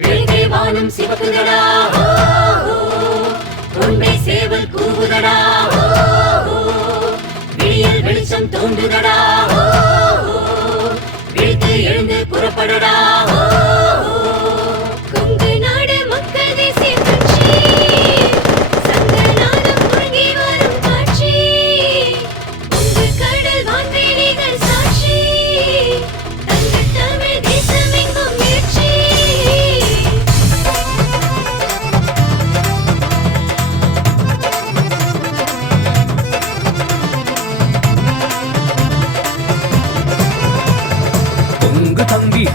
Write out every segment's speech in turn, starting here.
கிழக்கே வானம் சிவக்குதடா, கொண்டை சேவல் கூவுதடா, விடியல் வெளிச்சம் தோன்றுதடா, விழித்து எழுந்து புறப்படடா. கொங்கு நாடு மக்கள் தேசிய கட்சி, சங்கநாதம் முழங்கி வரும் காட்சி, கொங்கு கடல் வான்வெளிகள் சாட்சி, தங்கள் தமிழ் தேசம் எங்கும் முயற்சி.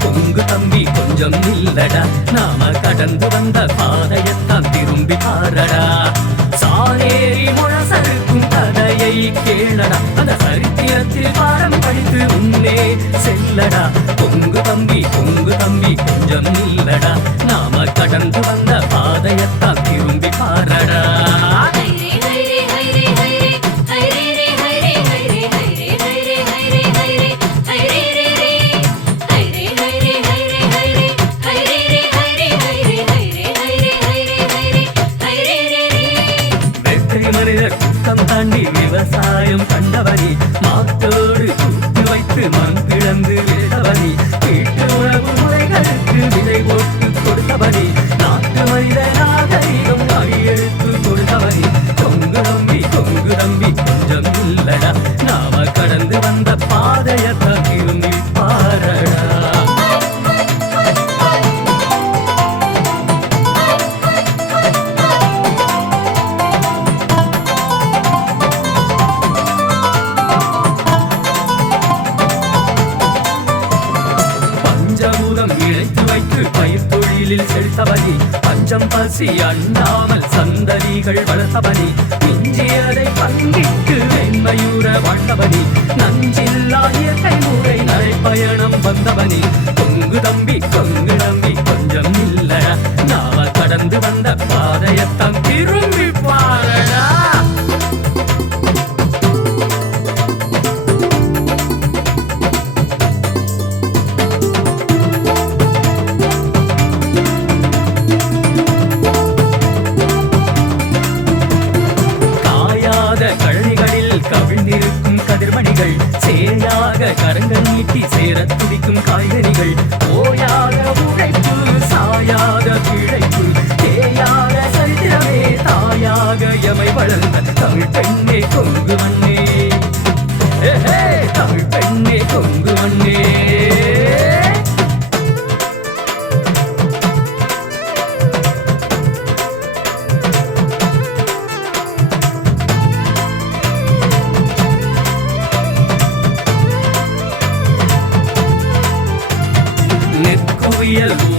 பொங்கு தம்பி கொஞ்சம் இல்லடா, நாம கடந்து வந்த பாதையத்தான் திரும்பி பாரடா. சாரேரி முழசருக்கும் கதையை கேளடா, அந்த சரித்திரத்தில் பாடம் படித்து உன்னே செல்லடா. பொங்கு தம்பி கொஞ்சம் இல்லடா, நாம கடந்து வந்த பாதையத்தான் திரும்பி பாரடா. தாண்டி விவசாயம் கண்டவனி, மாட்டோடு கூட்டு வைத்து மண் பிளந்து விழுந்தவனி, வீட்டு உணவு முறைகளுக்கு விதை போட்டு கொடுத்தவனி, நாட்டு மனித நாகரிகம் கையெழுத்து கொடுத்தவனி. கொங்கு தம்பி கொஞ்சம் இல்லடா, நாம கடந்து வந்த பாதையத்தான் திரும்பி பாரடா. இழைத்து வைத்து பயிர் தொழிலில் செலுத்தவனி, பஞ்சம் பசி அண்ணாமல் சந்ததிகள் வளர்த்தவனி, மிஞ்சியதை பங்கிட்டு வெண்மையூர வாழ்ந்தவனி, நஞ்சில்லா இயற்கை முறை நடைப்பயணம் வந்தவனி. கொங்கு தம்பி கொஞ்சம் இல்ல, நாம கடந்து வந்த பாதையத்தான் திரும்பி பாரடா. கவிழ்ந்திருக்கும் கதிர்மணிகள், சேயாக கரங்கள் நீட்டி சேர துடிக்கும் காய்கறிகள், ஓயாத உழைப்பு சாயாத பிழைப்பு, தேயாத சரித்திரமே தாயாக எமை வளர்ந்த தமிழ் பெண்ணே கொங்கு மண்ணே, தமிழ் பெண்ணே கொங்கு மண்ணே.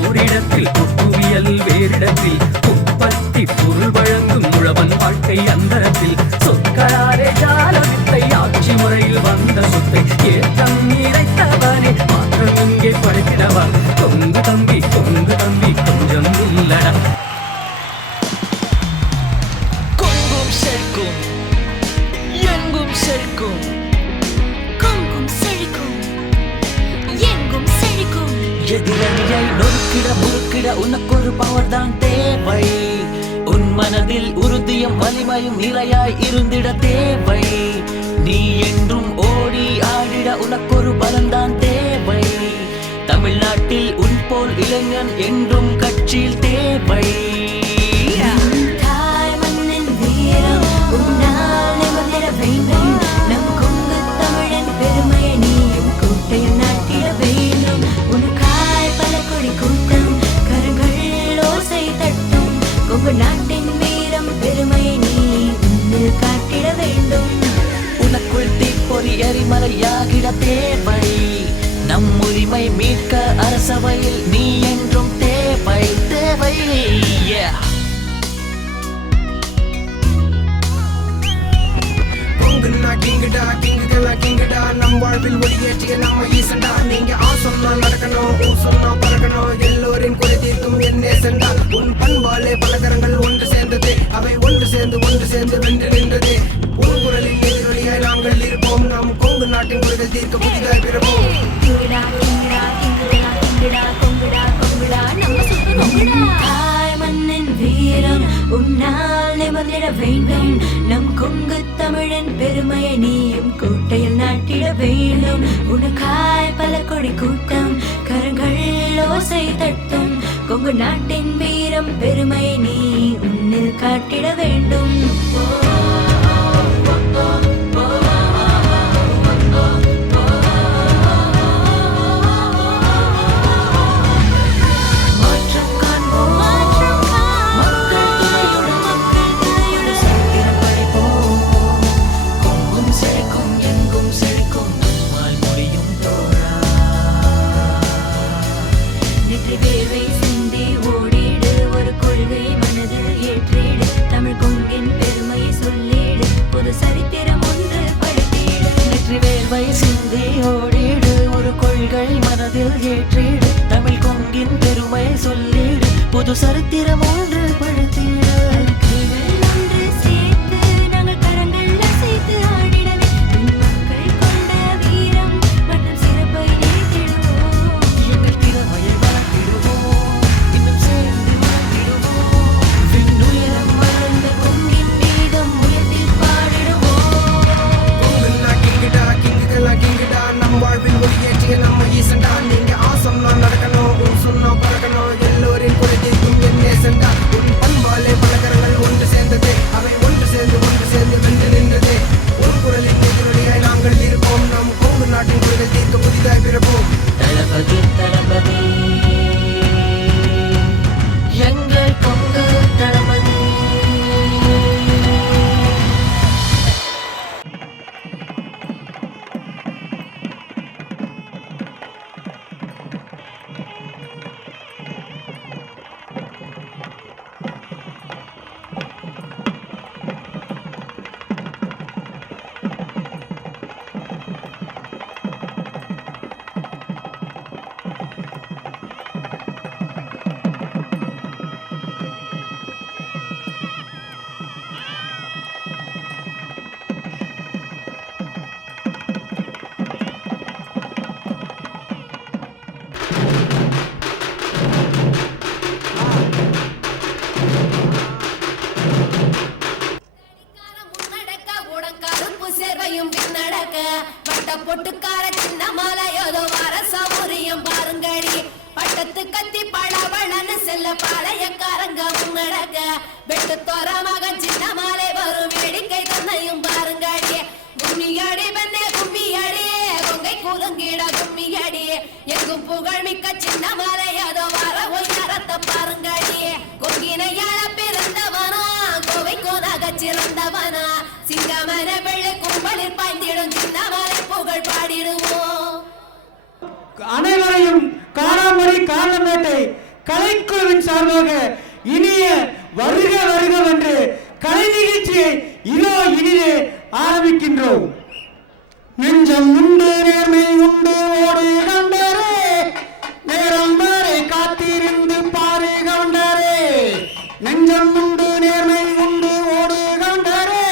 ஓரிடத்தில் புத்துவியல் வேறிடத்தில், உற்பத்தி பொருள் வழங்கும் உழவன் வாழ்க்கை அந்தரத்தில், சொற்களாரே ஜாலவித்தை ஆட்சி முறையில் வந்த சொத்தை ஏற்றம் இறைத்தவனே மாற்றம் இங்கே படைத்திடவான். கொங்கு தம்பி கொஞ்சம் இல்லடா. கொங்கும் செழிக்கும், எங்கும் செழிக்கும், கொங்கும் செழிக்கும், எங்கும் செழிக்கும். எதிரணியை நொறுக்கிட முறுக்கிட உனக்கொரு பவர் தான் தேவை, உன் மனதில் உறுதியும் வலிமையும் நிலையாய் இருந்திட தேவை, நீ என்றும் ஓடி ஆடிட உனக்கொரு பலன்தான் தேவை, தமிழ்நாட்டில் உன் போல் இளைஞன் என்றும் கட்சியில் தேவை. நாட்டின் வீரம் பெருமையை நீ உன்னில் காட்டிட வேண்டும். உனக்குள் தீப்பொறி எரிமலையாகிட தேவை, நம் உரிமை மீட்க அரசவையில் நீ என்றும் தேவை. கிங்குடா நம் வாழ்வில் ஒளியேற்றிய நம்ம ஈசண்டா. நீங்க சொன்னா நடக்கணும், சொன்னா பறக்கணும், எல்லோரின் குறை தீர்க்கும் என் நேசண்டா. உன் பண்பாலே பலதரங்கள் ஒன்று சேர்ந்தது, அவை ஒன்று சேர்ந்து வென்று நின்றது. உன் குரலில் எதிரொலியாய் நாங்கள் இருப்போம், நம் கொங்கு நாட்டின் குறைகள் தீர்க்க புதிதாய் பிறப்போம். நம்ம வந்திட வேண்டும் நம் கொங்கு தமிழன் பெருமையை நீயும் கோட்டையில் நாட்டிட வேண்டும் உனக்காய் பல கொடி கூட்டம் கரங்கள் ஓசை தட்டும் கொங்கு நாட்டின் வீரம் பெருமையை நீ உன்னில் காட்டிட வேண்டும் புது சரித்திரம் ஒன்று படுத்திட பொட்டுக்கார சின்ன மாலையோதோ வர சௌரியம் பாருங்கடி பட்டத்து கத்தி பழவளன்னு செல்ல பாளையக்காரங்க முன்னடக்க வெட்டு தோற மகன் சின்ன மாலை வரும் வேடிக்கை தன்னையும் பாருங்கடி கும்மியடி பெண்ணே கும்மியடி கொங்கை கூலுங்கிட கும்மியடி எங்கும் புகழ் மிக்க சின்ன மாலையோதோ வர ஒய்யரத்த பாருங்கடி கொங்கினையாள பிறந்தவனா கோவை கோதாக சிறந்தவனா சிங்கமன வெள்ளை கும்பலில் பாய்ந்திடும் சின்ன மாலை புகழ் பாடிடுவோம். அனைவரையும் காணாமணி காரணமேட்டை கலைக்குழுவின் சார்பாக இனிய வருக வருகவென்று கலை நிகழ்ச்சியை இதோ இனிதே ஆரம்பிக்கின்றோம். நெஞ்சம் உண்டு நேர்மை உண்டு ஓடு கண்டரே நேரம் வரை காத்திருந்து பாரு கண்டரே நெஞ்சம் உண்டு நேர்மை உண்டு ஓடு கண்டரே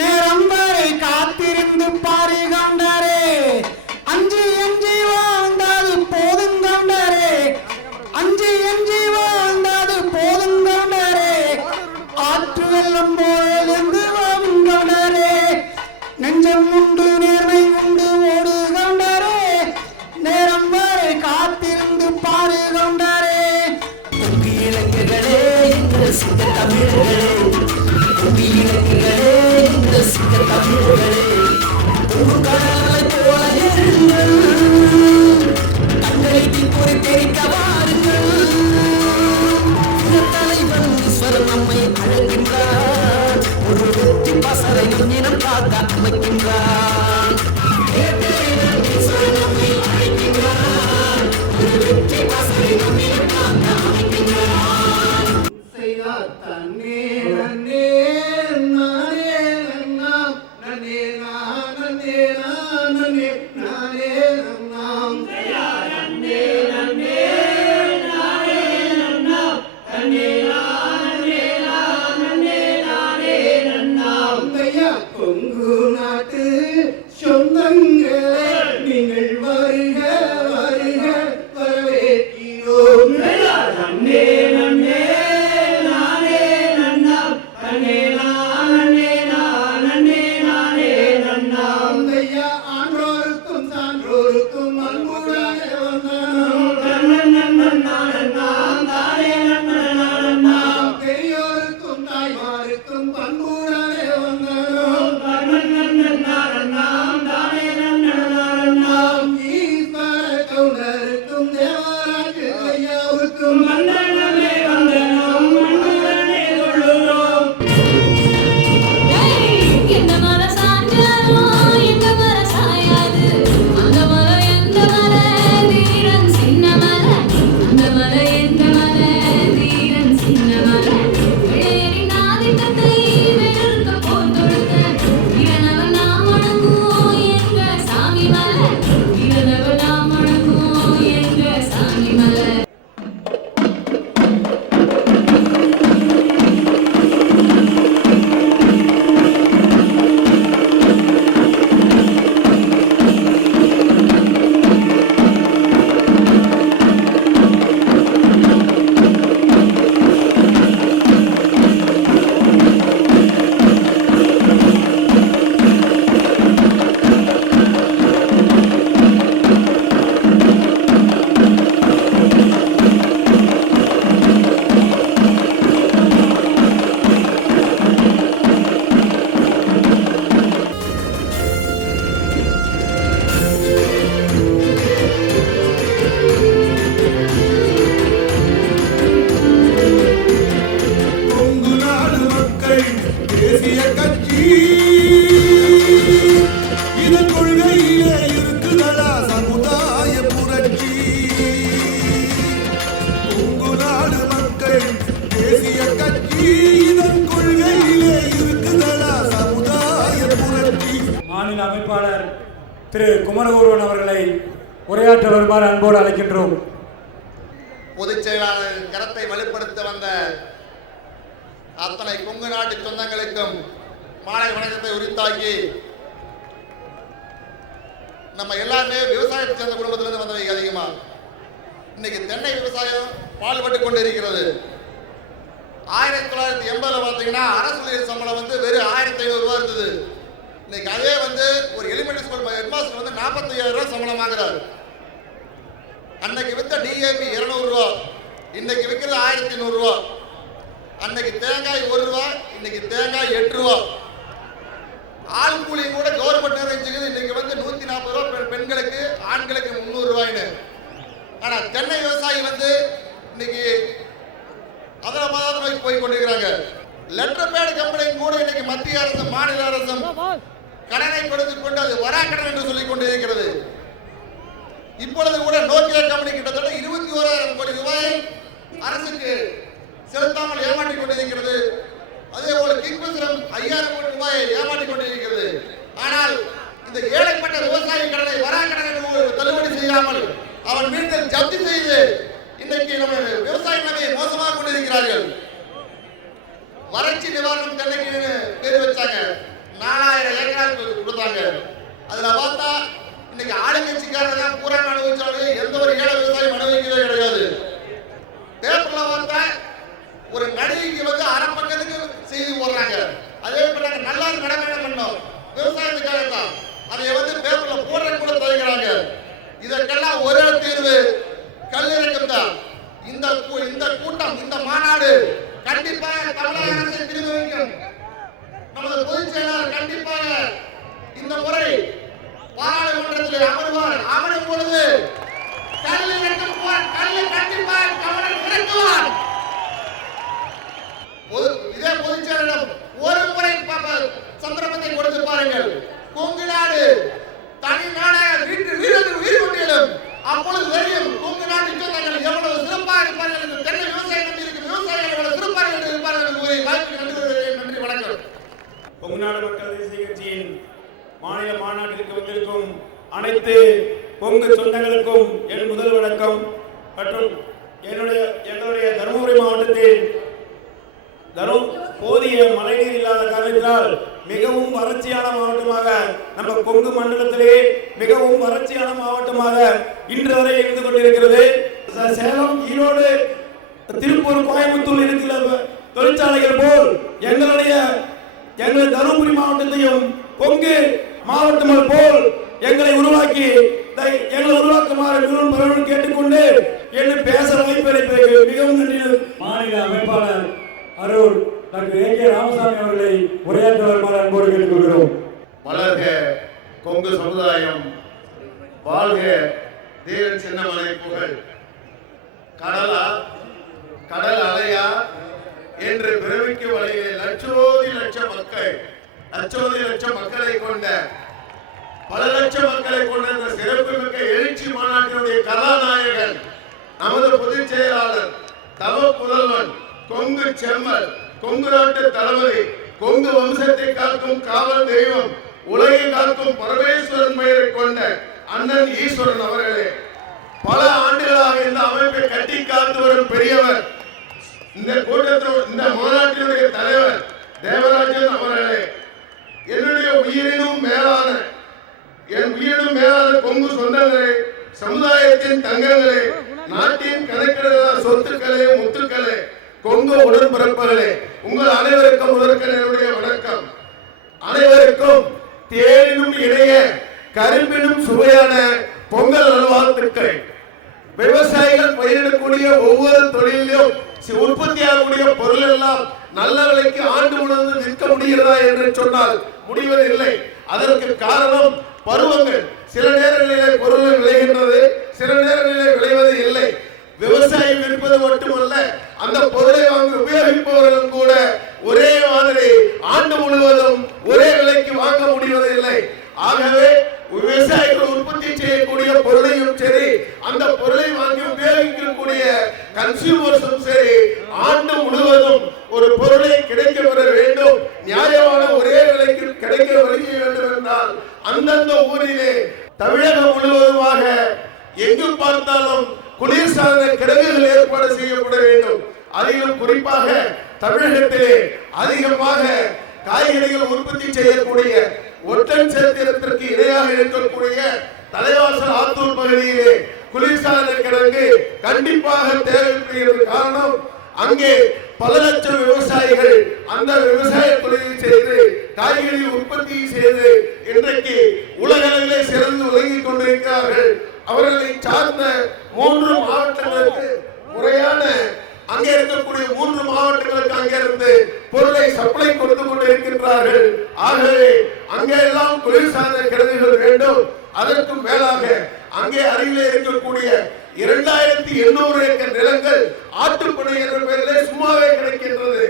நேரம் வரை காத்திருந்து பாரு கண்டரே அஞ்சி அஞ்சி வாழ்ந்தது போதும் கண்டரே அஞ்சி அஞ்சி வாழ்ந்தது போதும் கண்டரே ஆற்று வெள்ளம் போலிருந்து வாழும் கண்டரே நெஞ்சம் உண்டு நேர்மை உண்டு ஓடு கண்டரே நேரம் வரை காத்திருந்து பாரு கண்டரே இலக்குகளே இந்த சிங்க தமிழர்களே இலக்குகளே இந்த சிங்க தமிழர்களே கடலை போல இருங்கள் தங்களை தீப்பொறி தெரிக்க வாருங்கள் தலைவன் ஈஸ்வரன் நம்மை அழைக்கின்றார் ஒரு வெற்றி பசரை நம் இனம் காக்க அமைக்கின்றார் ஈஸ்வரன் நம்மை அழைக்கின்றார் ஒரு வெற்றி பசரை நம் இனம் காக்க அமைக்கின்றார் தன்னே நன்னே நானே நன்னா நன்னே நானே நானே நானே நன்னாம் நன்னே நன்னே நானே நன்னா நன்னே நானே நானே நானே நன்னாம் கொங்கு வந்தனமே வந்தனம் மண்ணுடனே கொள்ளுறோம். எந்த மர சாஞ்சாலும் எங்க மர சாயாது, அந்த மர எந்த மர தீரன் சின்ன மர, அந்த மர எந்த மர தீரன் சின்ன மர, வேறி நாதிட்டத்தை வெறுக்க போர் தொடுத்த இரணவர் நாம் வணங்குவோம் எங்க சாமி மலை, இரணவர் நாம் வணங்குவோம் எங்க சாமி மலை. கொங்கு நாடு மக்கள் தேசிய கட்சி இதன் கொள்கையிலே இருக்குதடா சமுதாய புரட்சி. கொங்கு நாடு மக்கள் தேசிய கட்சி இதன் கொள்கையிலே இருக்குதடா சமுதாய புரட்சி. மாநில அமைப்பாளர் திரு குமரகுருவன் அவர்களை உரையாற்ற வருமாறு அன்போடு அழைக்கின்றோம். பொதுச் செயலாளரின் கரத்தை வலுப்படுத்த வந்த அத்தனை கொங்கு நாட்டு சொந்தங்களுக்கும் மாலை வணக்கத்தை உரித்தாக்கி, நம்ம எல்லாருமே விவசாயத்தை சேர்ந்த குடும்பத்திலிருந்து வந்தவங்க அதிகமா. இன்னைக்கு தென்னை விவசாயம் பாடுபட்டு கொண்டு இருக்கிறது. 1980 பார்த்தீங்கன்னா அரசு ஊழியர் சம்பளம் வந்து வெறும் 1500 ரூபா இருந்தது. இன்னைக்கு அதே வந்து ஒரு எலிமெண்டரி ஸ்கூல் ஹெட்மாஸ்டர் வந்து 45,000 ரூபா சம்பளம் வாங்குறாரு. அன்னைக்கு வித்த டிஏபி 200 ரூபா, இன்னைக்கு விற்கிறது 1100 ரூபா. அன்னைக்கு தேங்காய் 1 ரூபா, இன்னைக்கு தேங்காய் 8 ரூபா. ஆள் கூலி கூட கவர்மெண்ட் நிர்ணயிச்சுக்குது. இன்னைக்கு வந்து 140 ரூபா பெண்களுக்கு, ஆண்களுக்கு 300 ரூபாய்னு. ஆனா தென்னை விவசாயி வந்து இன்னைக்கு அதில் மாதம் நோக்கி போய் கொண்டிருக்கிறாங்க. லெட்டர் பேட் கம்பெனி கூட இன்னைக்கு மத்திய அரசும் மாநில அரசும் கடனை கொடுத்துக் கொண்டு அது வராக்கடன் என்று சொல்லிக் கொண்டிருக்கிறது. இப்பொழுது கூட நோக்கியா கம்பெனி கிட்டத்தட்ட 21,000 கோடி ரூபாய் அரசுக்கு செலுத்தாமல் ஏமாற்றிக் கொண்டிருக்கிறது. அதே போல கிங்பிசரம் 5,000 கோடி ரூபாயை ஏமாற்றிக் கொண்டிருக்கிறது. ஆனால் இந்த ஏழைப்பட்ட விவசாய கடனை வராக்கடன் என்று தள்ளுபடி செய்யாமல் அவன் மீண்டும் ஜப்தி செய்து இன்னைக்கு நம்ம விவசாய நிலைமையை மோசமாக கொண்டிருக்கிறார்கள். வறட்சி நிவாரணம் தென்னைக்கு பேர் வச்சாங்க, 4000 ஏக்கர் கொடுத்தாங்க. அதுல பார்த்தா இன்னைக்கு ஆளுங்கட்சிக்காரர் தான் பூரா அனுபவிச்சாலும் எந்த ஒரு ஏழை விவசாயம் அனுபவிக்கவே கிடையாது. பேப்பர்ல பார்த்தா ஒரு நடிகைக்கு வந்து அரை பக்கத்துக்கு செய்தி போடுறாங்க. அதே போல நல்லா நடக்க பண்ணோம் விவசாயத்துக்காக தான் அதை வந்து பேப்பர்ல போடுற கூட தயங்குறாங்க. இதற்கெல்லாம் ஒரே தீர்வு கல்லிறக்கம் தான். இந்த கூட்டம், இந்த மாநாடு கண்டிப்பாக தமிழக அரசை திரும்பி வைக்கும். நமது பொதுச் செயலாளர் கண்டிப்பாக இந்த முறை பாராளுமன்றத்தில் அமருவார். அமரும் பொழுது கல் இறக்குவார், கல் கண்டிப்பாக கவனம் இறக்குவார். இதே பொதுச் செயலரிடம் ஒரு முறை சந்தர்ப்பத்தை கொடுத்து பாருங்கள். கொங்கு நாடு தனி நாடாக வீடு கொண்டிடும். அப்பொழுது தெரியும் கொங்கு நாட்டு சொந்தங்கள் எவ்வளவு சிறப்பாக இருப்பார்கள் என்று. தென்னை விவசாயம் இருக்கு, விவசாயிகள் எவ்வளவு சிறப்பாக இருப்பார்கள் என்று வாய்ப்பு நன்றி வணக்கம். கொங்கு நாடு மக்கள் தேசிய கட்சியின் மாநில மாநாட்டிற்கு வந்திருக்கும் அனைத்து கொங்கு சொந்தங்களுக்கும் என் முதல் வணக்கம். மற்றும் எங்களுடைய தருமபுரி மாவட்டத்தில் போதிய மழைநீர் இல்லாத காரணத்தினால் மிகவும் வறட்சியான மாவட்டமாக நம்ம கொங்கு மண்டலத்திலே மிகவும் வறட்சியான மாவட்டமாக இன்று வரை இருந்து கொண்டிருக்கிறது. சேலம், ஈரோடு, திருப்பூர், கோயம்புத்தூர் இருக்கிற தொழிற்சாலைகள் போல் எங்கள் தருமபுரி மாவட்டத்தையும் கொங்கு மாவட்டங்கள் போல் எங்களை உருவாக்குமாறு கேட்டுக்கொண்டு என்ன பேச வாய்ப்பு மிகவும் நன்றி. மாநில அமைப்பாளர் அரூர் டாக்டர் ஏ.கே. ராமசாமி அவர்களை உரையாற்ற வருமாறு அன்போடு கேட்டுக்கொள்கிறோம். வளர்க கொங்கு சமுதாயம், வாழ்க தீரன் சின்னமலை புகழ். கடலா என்று பிறவிக்கும் வழியிலே லட்சோதி லட்சம் மக்களை கொண்ட பல லட்சம் மக்களை கொண்ட இந்த சிறப்புமிக்க எழுச்சி மாநாட்டினுடைய கதாநாயகன் நமது பொதுச் செயலாளர் தவ புதல்வன் கொங்கு செம்மல் கொங்கு நாட்டு தளபதி கொங்கு வம்சத்தை காக்கும் காவல் தெய்வம் உலகை காக்கும் பரமேஸ்வரன் பெயரை கொண்ட அண்ணன் ஈஸ்வரன் அவர்களே, பல ஆண்டுகளாக இந்த அமைப்பை கட்டி காத்து வரும் பெரியவர், இந்த கூட்டத்தில் இந்த மாநாட்டினுடைய தலைவர் தேவராஜன் அவர்களே, என்னுடைய உயிரினும் மேலான கொங்கு சொந்தங்களே, சமுதாயத்தின் தங்கங்களே, நாட்டின் கணக்கிடா சொத்துக்களே, முத்துக்களே, கொங்கு உடன்பிறப்புகளே, உங்கள் அனைவருக்கும் முதற்கனுடைய வணக்கம். அனைவருக்கும் தேனினும் இணைய கரும்பினும் சுவையான பொங்கல் நல்வாழ்த்துக்கள். விவசாயிகள் பயிரிடக்கூடிய ஒவ்வொரு தொழிலும் உற்பத்தியாகக்கூடிய பொருள் எல்லாம் நல்ல விலைக்கு ஆண்டு முழுவதும் விற்க முடிகிறதா என்று சொன்னால் முடிவதில்லை. அதற்கு காரணம் பருவங்கள். சில நேரங்களிலே பொருள் விளைகின்றது, சில நேரங்களிலே விளைவது இல்லை. விவசாயி விற்பது மட்டுமல்ல, அந்த பொருளை வாங்கி உபயோகிப்பவர்களும் கூட ஒரே மாதிரி ஆண்டு முழுவதும் ஒரே விலைக்கு வாங்க முடிவதில்லை. ஆகவே விவசாயிகள் உற்பத்தி செய்யக்கூடிய பொருளையும் சரி, அந்த பொருளை வாங்கி உபயோகிக்கக்கூடிய கன்சியூமர்ஸும் சரி, ஆண்டு முழுவதும் ஒரு பொருளை கிடைக்க பெற வேண்டும், நியாயமான ஒரே விலைக்கு கிடைக்க வழி வேண்டும் என்றால் அந்தந்த ஊரிலே தமிழகம் முழுவதுமாக எங்கு பார்த்தாலும் குளிர்சாதன கிடங்குகள் ஏற்பாடு செய்யப்பட வேண்டும். அதிலும் குறிப்பாக தமிழகத்திலே அதிகமாக காய்கறிகள் உற்பத்தி செய்யக்கூடிய ஒற்றன் சேத்திரத்திற்கு இணையாக இருக்கக்கூடிய தலைவாசல் ஆத்தூர் பகுதியிலே குளிர்சாதன கிடங்கு கண்டிப்பாக தேவைப்படுகிறது. காரணம், அங்கே பல லட்சம் விவசாயிகள் அந்த விவசாய தொழிலை செய்து காய்கறி உற்பத்தி செய்து இன்றைக்கு உலக அளவிலே சிறந்து விளங்கிக் கொண்டிருக்கிறார்கள். அவர்களை சார்ந்த 3 மாவட்டங்களுக்கு முறையான அங்கே இருக்கக்கூடிய 3 மாவட்டங்களுக்கு அங்கிருந்து பொருளை சப்ளை கொடுத்து கொண்டிருக்கின்றார்கள். ஆகவே அங்கே எல்லாம் குளிர்சாதன கிடங்குகள் வேண்டும். அதற்கும் மேலாக அங்கே அருகிலே இருக்கக்கூடிய 2800 ஏக்கர் நிலங்கள் ஆட்டுப்படை என்ற பெயரிலே சும்மாவே கிடைக்கின்றது.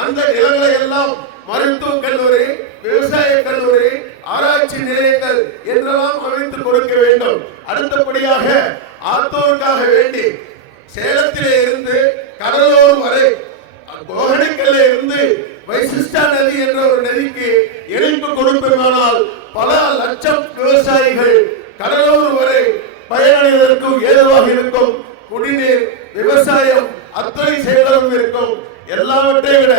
அந்த நிலங்களை எல்லாம் மருத்துவ கல்லூரி, விவசாய கல்லூரி, ஆராய்ச்சி நிலையங்கள் என்றெல்லாம் அமைத்து கொடுக்க வேண்டும். அடுத்தபடியாக ஆத்தூருக்காக வேண்டி சேலத்திலே இருந்து கடலூர் வரை கோகனைக்கல்ல இருந்து வைசிஷ்டா நதி என்ற ஒரு நதிக்கு இணைப்பு கொடுப்பதானால் பல லட்சம் விவசாயிகள் கடலூர் வரை பயனடைவதற்கு ஏதுவாக இருக்கும். குடிநீர், விவசாயம் அத்தனை செயலும் இருக்கும். எல்லாவற்றை விட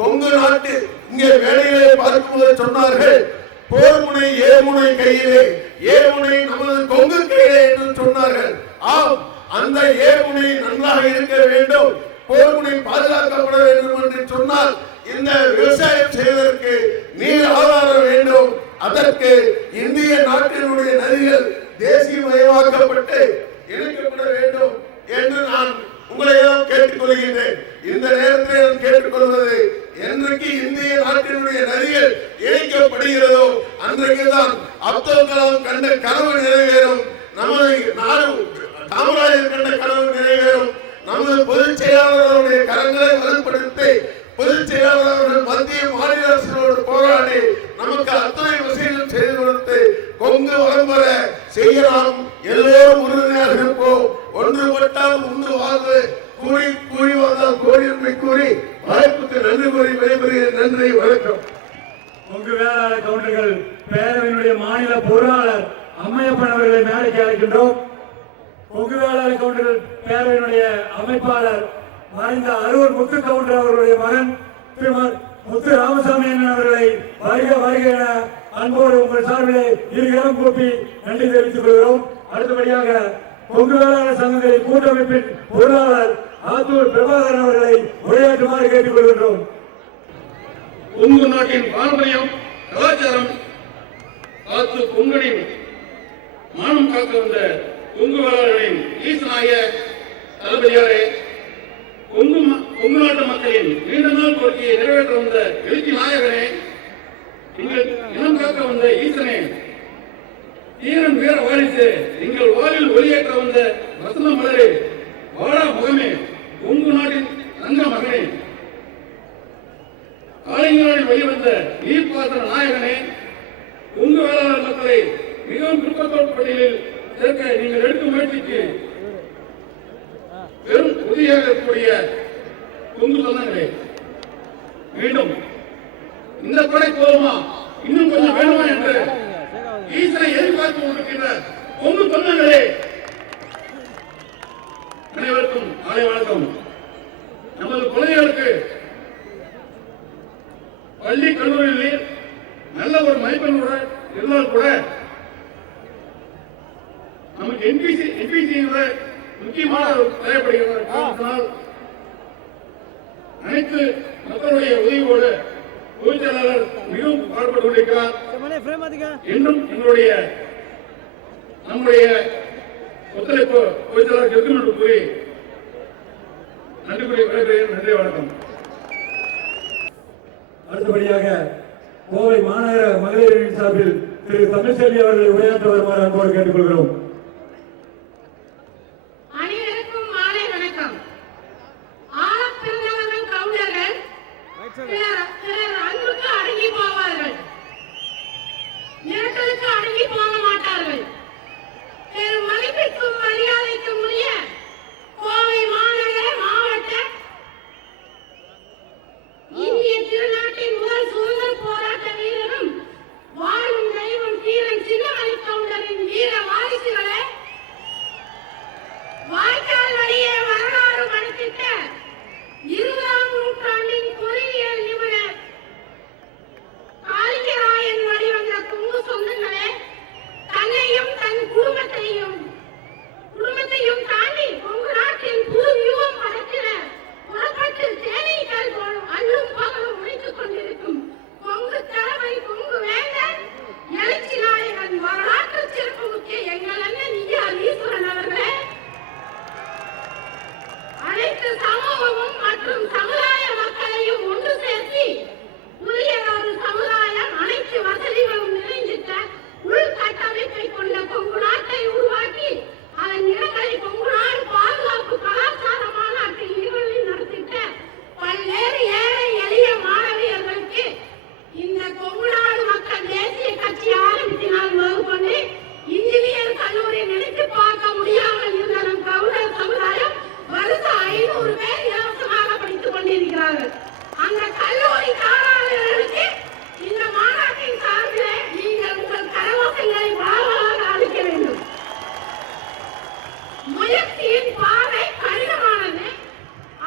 கொங்கு நாட்டு இங்கே வேலைகளை பார்க்கும்போது சொன்னார்கள், போர் முனை ஏமுனை கையிலே, ஏமுனை நமது கொங்கு கையிலே என்று சொன்னார்கள். ஆம், அந்த ஏமுனை நன்றாக இருக்க வேண்டும், போர் முனை பாதுகாக்கப்பட வேண்டும் என்று சொன்னால் இந்த விவசாயம் செய்வதற்கு நீர் ஆதாரம் வேண்டும். அதற்கு இந்திய நாட்டினுடைய நதிகள் தேசியமயமாக்கப்பட்டு இணைக்கப்பட வேண்டும் என்று நான் உங்களை கேட்டுக்கொள்கின்றேன். இந்த நேரத்தில் நான் கேட்டுக்கொள்வது, என்றைக்கு இந்திய நாட்டினுடைய நதிகள் இணைக்கப்படுகிறதோ அன்றைக்குதான் அப்துல் கலாம் கண்ட கனவு நிறைவேறும், நமது நாடு காமராஜர் கண்ட கனவு நிறைவேறும். நமது பொதுச் செயலாளர்களுடைய கரங்களை வலுப்படுத்தி பொதுச் செயலாளர்கள் மத்திய மாநில அரசுகளோடு போராடி நமக்கு அத்தனை வசதிகள் செய்து கொடுத்து கொங்கு வளம்பர செய்யலாம். எல்லோரும் உறுதுணையாக இருப்போம். ஒன்றுபட்டால் உண்டு வாழ்வு, கூடி கூடி வந்தால் கோடியுண்மை கூறி வாய்ப்புக்கு நன்றி கூறி விடைபெறுகிறேன். நன்றி, வணக்கம். கொங்கு வேளாள கவுண்டர்கள் பேரவையினுடைய மாநில பொருளாளர் அம்மையப்பன் அவர்களை மேடைக்கு அழைக்கின்றோம். கொங்கு வேளாள கவுண்டர்கள் பேரவையினுடைய அமைப்பாளர் மறைந்த அரூர் முத்து கவுண்டர் அவர்களுடைய மகன் திருமதி முத்து ராமசாமி அவர்களை வருக வருக என அன்போடு உங்கள் சார்பிலே இருகரம் கூப்பி நன்றி தெரிவித்துக் கொள்கிறோம். அடுத்தபடியாக கொங்கு வேளாளர் சங்கங்களின் கூட்டமைப்பின் பொருளாளர் ஆத்தூர் பிரபாகரன் அவர்களை உரையாற்றுமாறு கேட்டுக் கொள்கின்றோம். கொங்கு நாட்டின் பாரம்பரியம், கலாச்சாரம் காத்து கொங்கனின் மானம் காக்க வந்த கொங்கு வேளாளர்களின் ஈசனாய தளபதியாரே, கொங்கு நாட்டு மக்களின் நீண்ட நாள் கோரிக்கையை நிறைவேற்ற வந்த எழுச்சி நாயகனே, எங்கள் இனம் காக்க வந்த ஈசனே, தீரன் வீர வாரிசு, எங்கள் வாரில் ஒளியேற்ற வந்த வசந்த மலரே, வாடா முகமே, கொங்கு நாட்டின் தங்க மகனே, கொங்கு சொந்தங்களே, மீண்டும் இந்த கொடை போதுமா, இன்னும் கொஞ்சம் வேணுமா என்று ஈசனை எதிர்பார்த்து கொண்டிருக்கின்ற கொங்கு சொந்தங்களே, அனைவருக்கும் காலை வணக்கம். நமது குழந்தைகளுக்கு பள்ளி கல்லூரிகளில் நல்ல ஒரு மதிப்பெண்ணுடன் இருந்தால் கூட நமக்கு என்பிசி முக்கியமான தேவைப்படுகிறது. அனைத்து மக்களுடைய உதவியோடு பொதுச் செயலாளர் மிகவும் பாடுபட்டு கொண்டிருக்கிறார். என்றும் நம்முடைய ஒத்துழைப்பு பொதுச் செயலாளர் இருக்கும் என்று கூறி நன்றி கூறி விடைபெறுகிறேன். நன்றி, வணக்கம். அடுத்தபடியாக கோவை மாநகர மகளிரின் சார்பில் திரு தமிழ்செல்வி அவர்களை உரையாற்ற வருமாறு அன்போடு கேட்டுக்கொள்கிறோம். அனைவருக்கும் மாலை வணக்கம். ஆழப்பிறந்தவர்கள் கவுண்டர்கள் சிலர் அன்புக்கு அடங்கி போவார்கள், மிரட்டலுக்கு அடங்கி போக மாட்டார்கள். பெரும் மதிப்பிற்கும் மரியாதைக்கும் உரிய கோவை மாநகர மாவட்ட இந்திய திருநாட்டின் முதல் சுதந்திர போராட்ட வீரரும் வாழும் தெய்வம் தீரன் சின்னமலை கவுண்டரின் வீர வாரிசுகளே, வாய்க்கால் வழியே வரலாறு படைத்திட்ட 20ஆம் நூற்றாண்டின் பொறியியல் நிபுணர் காளிங்கராயன் வழிவந்த கொங்கு சொந்தங்களே, தன்னையும் தன் குடும்பத்தையும் தாண்டி கொங்கு நாட்டின் புது யுகம் படைத்திட புறப்பட்டு தேனீக்கள் போல் அல்லும் பகலும் உழைத்துக் கொண்டிருக்கும் கொங்கு தலைமை கொங்கு வேந்தன் எழுச்சி நாயகன் வரலாற்று சிறப்பு முக்கிய எங்கள் அண்ணன் ஈஆர் ஈஸ்வரன் அவர்களே, அனைத்து சமூகமும் மற்றும் சமுதாய மக்களையும் ஒன்று சேர்த்து புதிய ஒரு சமுதாயம் அனைத்து வசதிகளும் நிறைந்திட்ட உள்கட்டமைப்பை கொண்ட கொங்கு நாட்டை உருவாக்கி அதன் இடங்களை கொங்கு நாடு பாதுகாப்பு கலாச்சார மாநாட்டில் நிகழ்ச்சி நடத்திட்ட பல்வேறு ஏழை எளிய மாணவியர்களுக்கு இந்த கொங்கு நாடு மக்கள் தேசிய கட்சி ஆரம்பித்தினால் முதற்கொண்டு இன்ஜினியர் கல்லூரி நினைத்து பார்க்க முடியாமல் இருந்த நம் கவுண்டர் சமுதாயம் வருஷம் 500 பேர் இலவசமாக படித்துக் கொண்டிருக்கிறார்கள். அந்த கல்லூரி காலாளர்களுக்கு இந்த மாநாட்டின் சார்பிலே நீங்கள் உங்கள் கரகோஷங்களை வாழ்வாக அளிக்க வேண்டும். முயற்சியின் பாதை கடினமானது,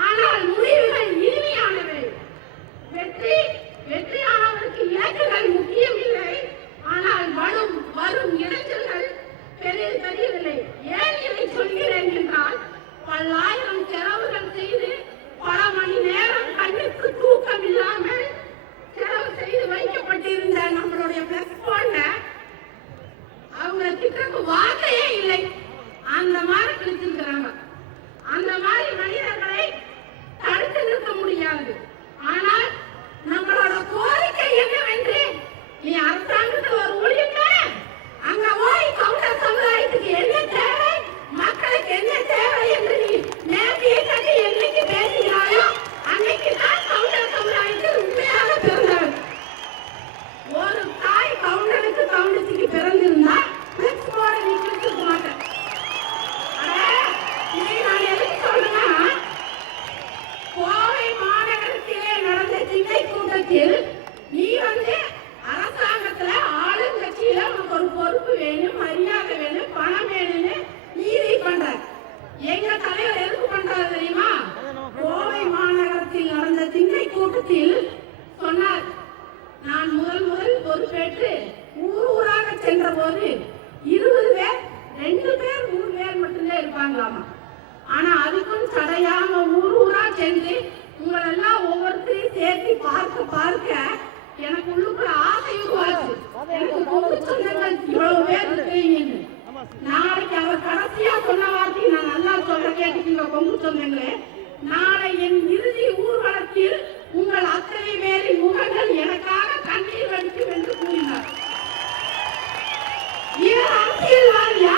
ஆனால் முடிவுகள் இனிமையானவை. வெற்றியானவருக்கு இலக்குகள் முக்கியமில்லை, ஆனால் வரும் இடைஞ்சல்கள் பெரியதில்லை. ஏன் இதை சொல்கிறேன் என்றால், பல்லாயிரம் செலவுகள் செய்து பல மணி நேரம் கண்ணுக்கு தூக்கம் இல்லாமல் செலவு செய்து வைக்கப்பட்டிருந்த நம்மளுடைய பிளஸ் போர்ட அவங்க திட்டக்கு வார்த்தையே இல்லை, அந்த மாதிரி பிடிச்சிருக்கிறாங்க. அந்த மாதிரி மனிதர்களை தடுத்து நிறுத்த முடியாது. ஆனால் நம்மளோட கோரிக்கை என்னவென்று, நீ அரசாங்கத்தில் ஒரு ஊழியர் தானே, அங்க போய் கவுண்டர் சமுதாயத்துக்கு என்ன தேவை, மக்களுக்கு என்ன தேவை என்று நீ நேர்த்தியை கட்டி என்னைக்கு பேசுகிறாயோ அன்னைக்கு தான் கவுண்டர் சமுதாயத்தில் உண்மையாக பிறந்தவன். ஒரு தாய் கவுண்டருக்கு கவுண்டத்துக்கு பிறந்திருந்தா பிளஸ் போட நீ பிடிச்சிருக்க மாட்டேன். இதை நான் எதுக்கு சொல்றேன்னா, கோவை மாநகரத்திலே நடந்த திட்டை கூட்டத்தில் நீ அரசாங்கத்துல ஆளுங்கட்சியில உனக்கு ஒரு பொறுப்பு வேணும், மரியாதை வேணும், பணம் வேணும்னு நீதி பண்ற. எங்க தலைவர் எதுக்கு பண்றாரு தெரியுமா? கோவை மாநகரத்தில் நடந்த திண்ணை கூட்டத்தில் சொன்னார், நான் முதல் பொறுப்பேற்று ஊராக சென்ற போது 20 பேர் 2 பேர் 3 பேர் மட்டும்தான் இருப்பாங்களாமா. ஆனா அதுக்கும் தடையாம ஊரா சென்று உங்களெல்லாம் ஒவ்வொருத்தரையும் சேர்த்து பார்க்க எனக்கு உள்ளுக்குள்ள ஆசை உருவாச்சு. எனக்கு கொங்கு சொந்தங்கள் இவ்வளவு பேர் இருக்கிறீங்க. நாளைக்கு அவர் கடைசியா சொன்ன வார்த்தை நான் நல்லா சொல்ற கேட்டுக்கீங்க கொங்கு சொந்தங்களே. நாளை என் இறுதி ஊர்வலத்தில் உங்கள் அத்தனை பேரின் முகங்கள் எனக்காக கண்ணீர் வடிக்கும் என்று கூறினார். இவர் அரசியல்வாதியா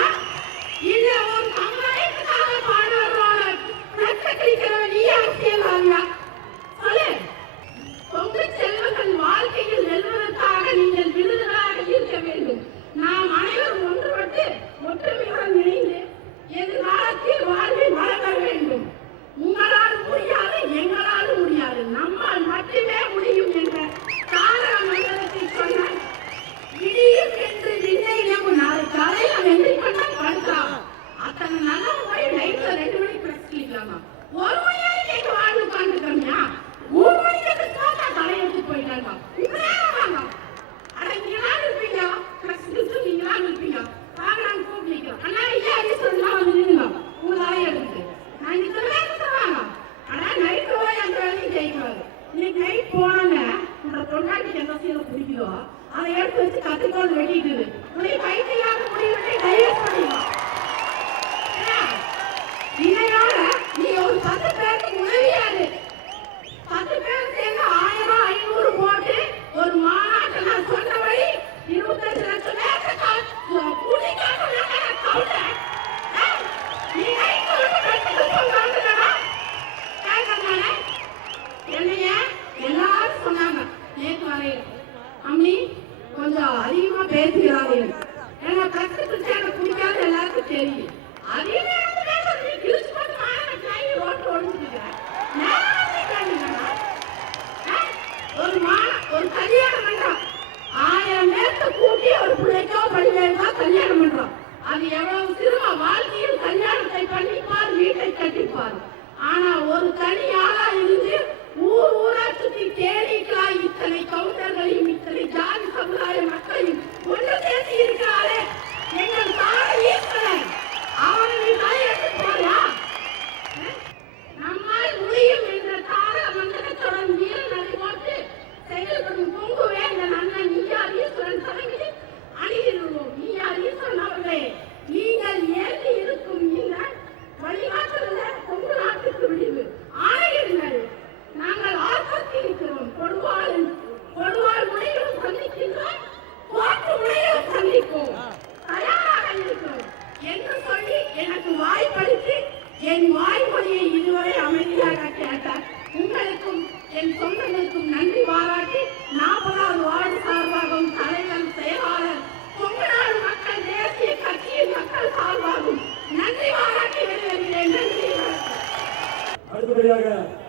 இல்ல ஒரு சமுதாயத்துக்காக பாடுவதோட பிரச்சனைக்கிறவன் நீ அரசியல்வாதியா சொல்லு. கொங்கு செல்வங்கள் வாழ்க்கையில் வெல்வதற்காக நீங்கள் விருதுகளாக இருக்க வேண்டும். நாம் அனைவரும் ஒன்றுபட்டு ஒற்றுமையுடன் இணைந்து எதிர்காலத்தில் வாழ்வில் வளர வேண்டும். அதை எடுத்து வச்சு கத்திக்கோள் வெட்டிட்டு உன்னை பைத்தியமாக முடிவு டைவர்ஸ் பண்ணிடுவான். இதனால நீ ஒரு 10 பேருக்கு உதவியாரு. 10 பேர் சேர்ந்து 1000 500 போட்டு ஒரு மாநாட்டை நான் சொன்னபடி 25 லட்சம் என்னைய எல்லாரும் சொன்னாங்க நேற்று வரையில அம்மி கொஞ்சம் அதிகமா பேசுகிறாங்க. ஏன்னா கஷ்டத்துக்கு எனக்கு பிடிக்காது எல்லாருக்கும் தெரியும். அதே ஒரு கல்யாணம் பண்றோம் 1000 பேர்த்த கூட்டி ஒரு பிள்ளைக்கோ பள்ளிக்கோ கல்யாணம் பண்றோம். அது எவ்வளவு சிறுமா வாழ்க்கையில் கல்யாணத்தை பண்ணிப்பார் வீட்டை கட்டிப்பார். ஆனா ஒரு தனி ஆளா இருந்து ஊரா சுத்தி தேடிகளா இத்தனை கவுண்டர்களையும் இத்தனை ஜாதி சமுதாய மக்களையும் ஒன்று சேர்த்து இருக்கிறாரே எங்கள் தாய் ஈஸ்வரன். அவனை நீ தலையெடுத்து போறியா? நம்மால் முடியும் என்ற தார மந்திரத்துடன் வீர நதி போட்டு செயல்படும் பொங்குவேந்தன் அண்ணன் ஈயார் ஈஸ்வரன் தலைமையில் அணிகிறோம். ஈயார் ஈஸ்வரன் அவர்களே, நீங்கள் ஏறி இருக்கும் இந்த வழிகாட்டுதல் பொங்கு நாட்டுக்கு விடிவு ஆணையிடுங்கள். நாங்கள் ஆர்ப்பத்தி இருக்கிறோம். கொடுவாள் முனையிலும் சந்திக்கின்றோம், போற்று முனையிலும் சந்திப்போம், தயாராக இருக்கிறோம் என்று சொல்லி எனக்கு வாய்ப்பளித்து என் வாய்மொழியை இதுவரை அமைதியாக கேட்டார். உங்களுக்கும் என் சொந்தங்களுக்கும் நன்றி பாராட்டி 40வது வார்டு சார்பாகவும் தலைவர் செயலாளர் கொங்குநாடு மக்கள் தேசிய கட்சியின் மக்கள் சார்பாகவும் நன்றி பாராட்டி வெளிவருகிறேன். நன்றி. அடுத்தபடியாக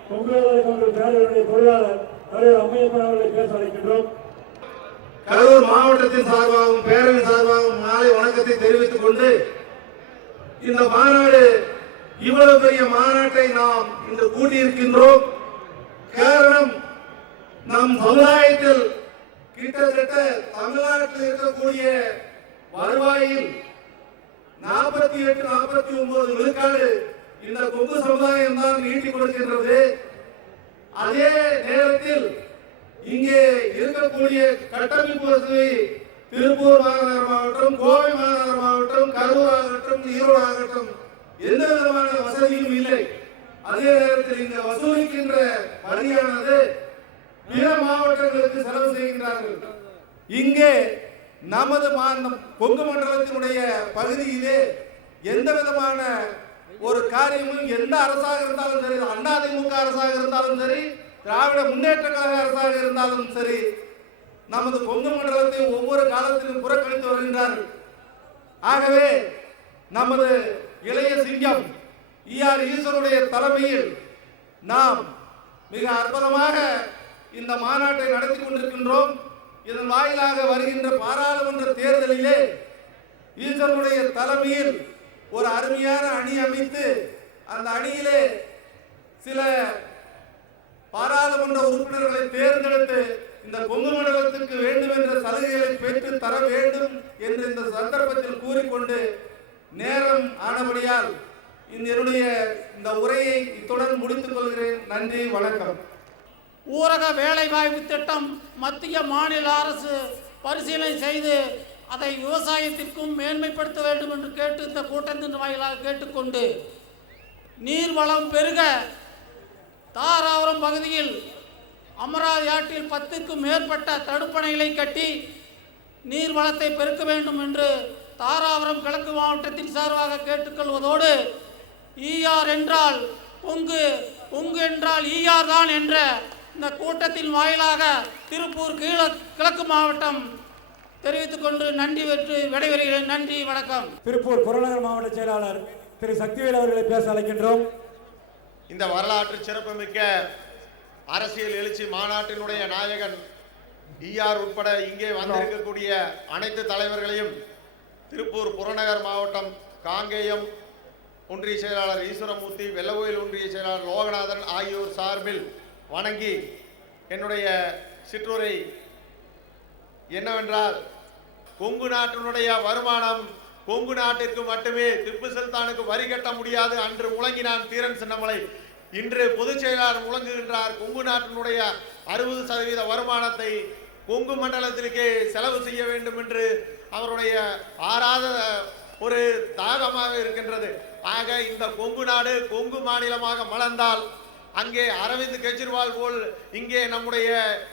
கொங்கு வேளாளர் கவுண்டர் பேரவையுடைய பொருளாளர் தலைவர் அம்மையப்பன் அவர்களை பேச அழைக்கின்றோம். கடலூர் மாவட்டத்தின் சார்பாகவும் பேரவை சார்பாகவும் மாலை வணக்கத்தை தெரிவித்துக் கொண்டு இந்த மாநாடு இவ்வளவு பெரிய மாநாட்டை நாம் இன்று கூட்டியிருக்கின்றோம். காரணம், நம் சமுதாயத்தில் கிட்டத்தட்ட தமிழ்நாட்டில் இருக்கக்கூடிய வருவாயில் 48-49 விழுக்காடு இந்த கொங்கு சமுதாயம் தான் ஈட்டி கொடுக்கின்றது. அதே நேரத்தில் இங்கே இருக்கக்கூடிய கட்டமைப்பு வசதி திருப்பூர் மாநகர மாவட்டம், கோவை மாநகர மாவட்டம், கரூர் ஆகட்டும், ஈரோடு ஆகட்டும் எந்த விதமான வசதியும் இல்லை. அதே நேரத்தில் இங்க வசூலிக்கின்ற வரியானது பிற மாவட்டங்களுக்கு செலவு செய்கின்றார்கள். இங்கே நமது கொங்கு மண்டலத்தினுடைய பகுதியிலே எந்த விதமான ஒரு காரியமும் எந்த அரசாக இருந்தாலும் சரி, அதிமுக அரசாக இருந்தாலும் சரி, திராவிட முன்னேற்ற கழக அரசாக இருந்தாலும் சரி, நமது கொங்கு மண்டலத்தை ஒவ்வொரு காலத்திலும் புறக்கணித்து வருகின்றார்கள். ஆகவே நமது இளைய சிங்கம் ஈஆர் ஈஸ்வருடைய தலைமையில் நாம் மிக அற்புதமாக இந்த மாநாட்டை நடத்தி கொண்டிருக்கின்றோம். இதன் வாயிலாக வருகின்ற பாராளுமன்ற தேர்தலிலே ஈஸ்வருடைய தலைமையில் ஒரு அருமையான அணி அமைத்து அந்த அணியிலே சில பாராளுமன்ற உறுப்பினர்களை தேர்ந்தெடுத்து இந்த கொங்கு மண்டலத்திற்கு வேண்டும் என்ற சலுகைகளை பெற்று தர வேண்டும் என்று இந்த சந்தர்ப்பத்தில் கூறிக்கொண்டு நேரம் ஆனபடியால் என்னுடைய இந்த உரையை இத்துடன் முடித்துக் கொள்கிறேன். நன்றி, வணக்கம். ஊரக வேலைவாய்ப்பு திட்டம் மத்திய மாநில அரசு பரிசீலனை செய்து அதை விவசாயத்திற்கும் மேன்மைப்படுத்த வேண்டும் என்று கேட்டு இந்த கூட்டத்தின் வாயிலாக கேட்டுக்கொண்டு நீர்வளம் பெருக தாராபுரம் பகுதியில் அமராவதி ஆற்றில் 10க்கும் மேற்பட்ட தடுப்பணைகளை கட்டி நீர்வளத்தை பெருக்க வேண்டும் என்று தாராபுரம் கிழக்கு மாவட்டத்தின் சார்பாக கேட்டுக்கொள்வதோடு ஈஆர் என்றால் கொங்கு, கொங்கு என்றால் ஈஆர் தான் என்ற இந்த கூட்டத்தின் வாயிலாக திருப்பூர் கிழக்கு மாவட்டம் தெரிவித்துக் கொண்டு நன்றி பெற்று விடைபெறுகிறேன். நன்றி, வணக்கம். திருப்பூர் புறநகர் மாவட்ட செயலாளர் திரு சக்திவேல் அவர்களை பேச அழைக்கின்றோம். இந்த வரலாற்று சிறப்புமிக்க அரசியல் எழுச்சி மாநாட்டினுடைய நாயகன் ஈஆர் உட்பட இங்கே வந்திருக்கக்கூடிய அனைத்து தலைவர்களையும் திருப்பூர் புறநகர் மாவட்டம் காங்கேயம் ஒன்றிய செயலாளர் ஈஸ்வரமூர்த்தி, வெள்ளகோயில் ஒன்றிய செயலாளர் லோகநாதன் ஆகியோர் சார்பில் வணங்கி என்னுடைய சிற்றுரை என்னவென்றால், கொங்கு நாட்டினுடைய வருமானம் கொங்கு நாட்டிற்கு மட்டுமே, திப்பு சுல்தானுக்கு வரி கட்ட முடியாது. அன்று முழங்கினான் தீரன் சின்னமலை, இன்று பொதுச் செயலாளர் முழங்குகின்றார். கொங்கு நாட்டினுடைய 60% வருமானத்தை கொங்கு மண்டலத்திற்கு செலவு செய்ய வேண்டும் என்று அவருடைய ஆறாத ஒரு தாகமாக இருக்கின்றது. ஆக இந்த கொங்கு நாடு கொங்கு மாநிலமாக மலர்ந்தால் அங்கே அரவிந்த் கெஜ்ரிவால் போல் இங்கே நம்முடைய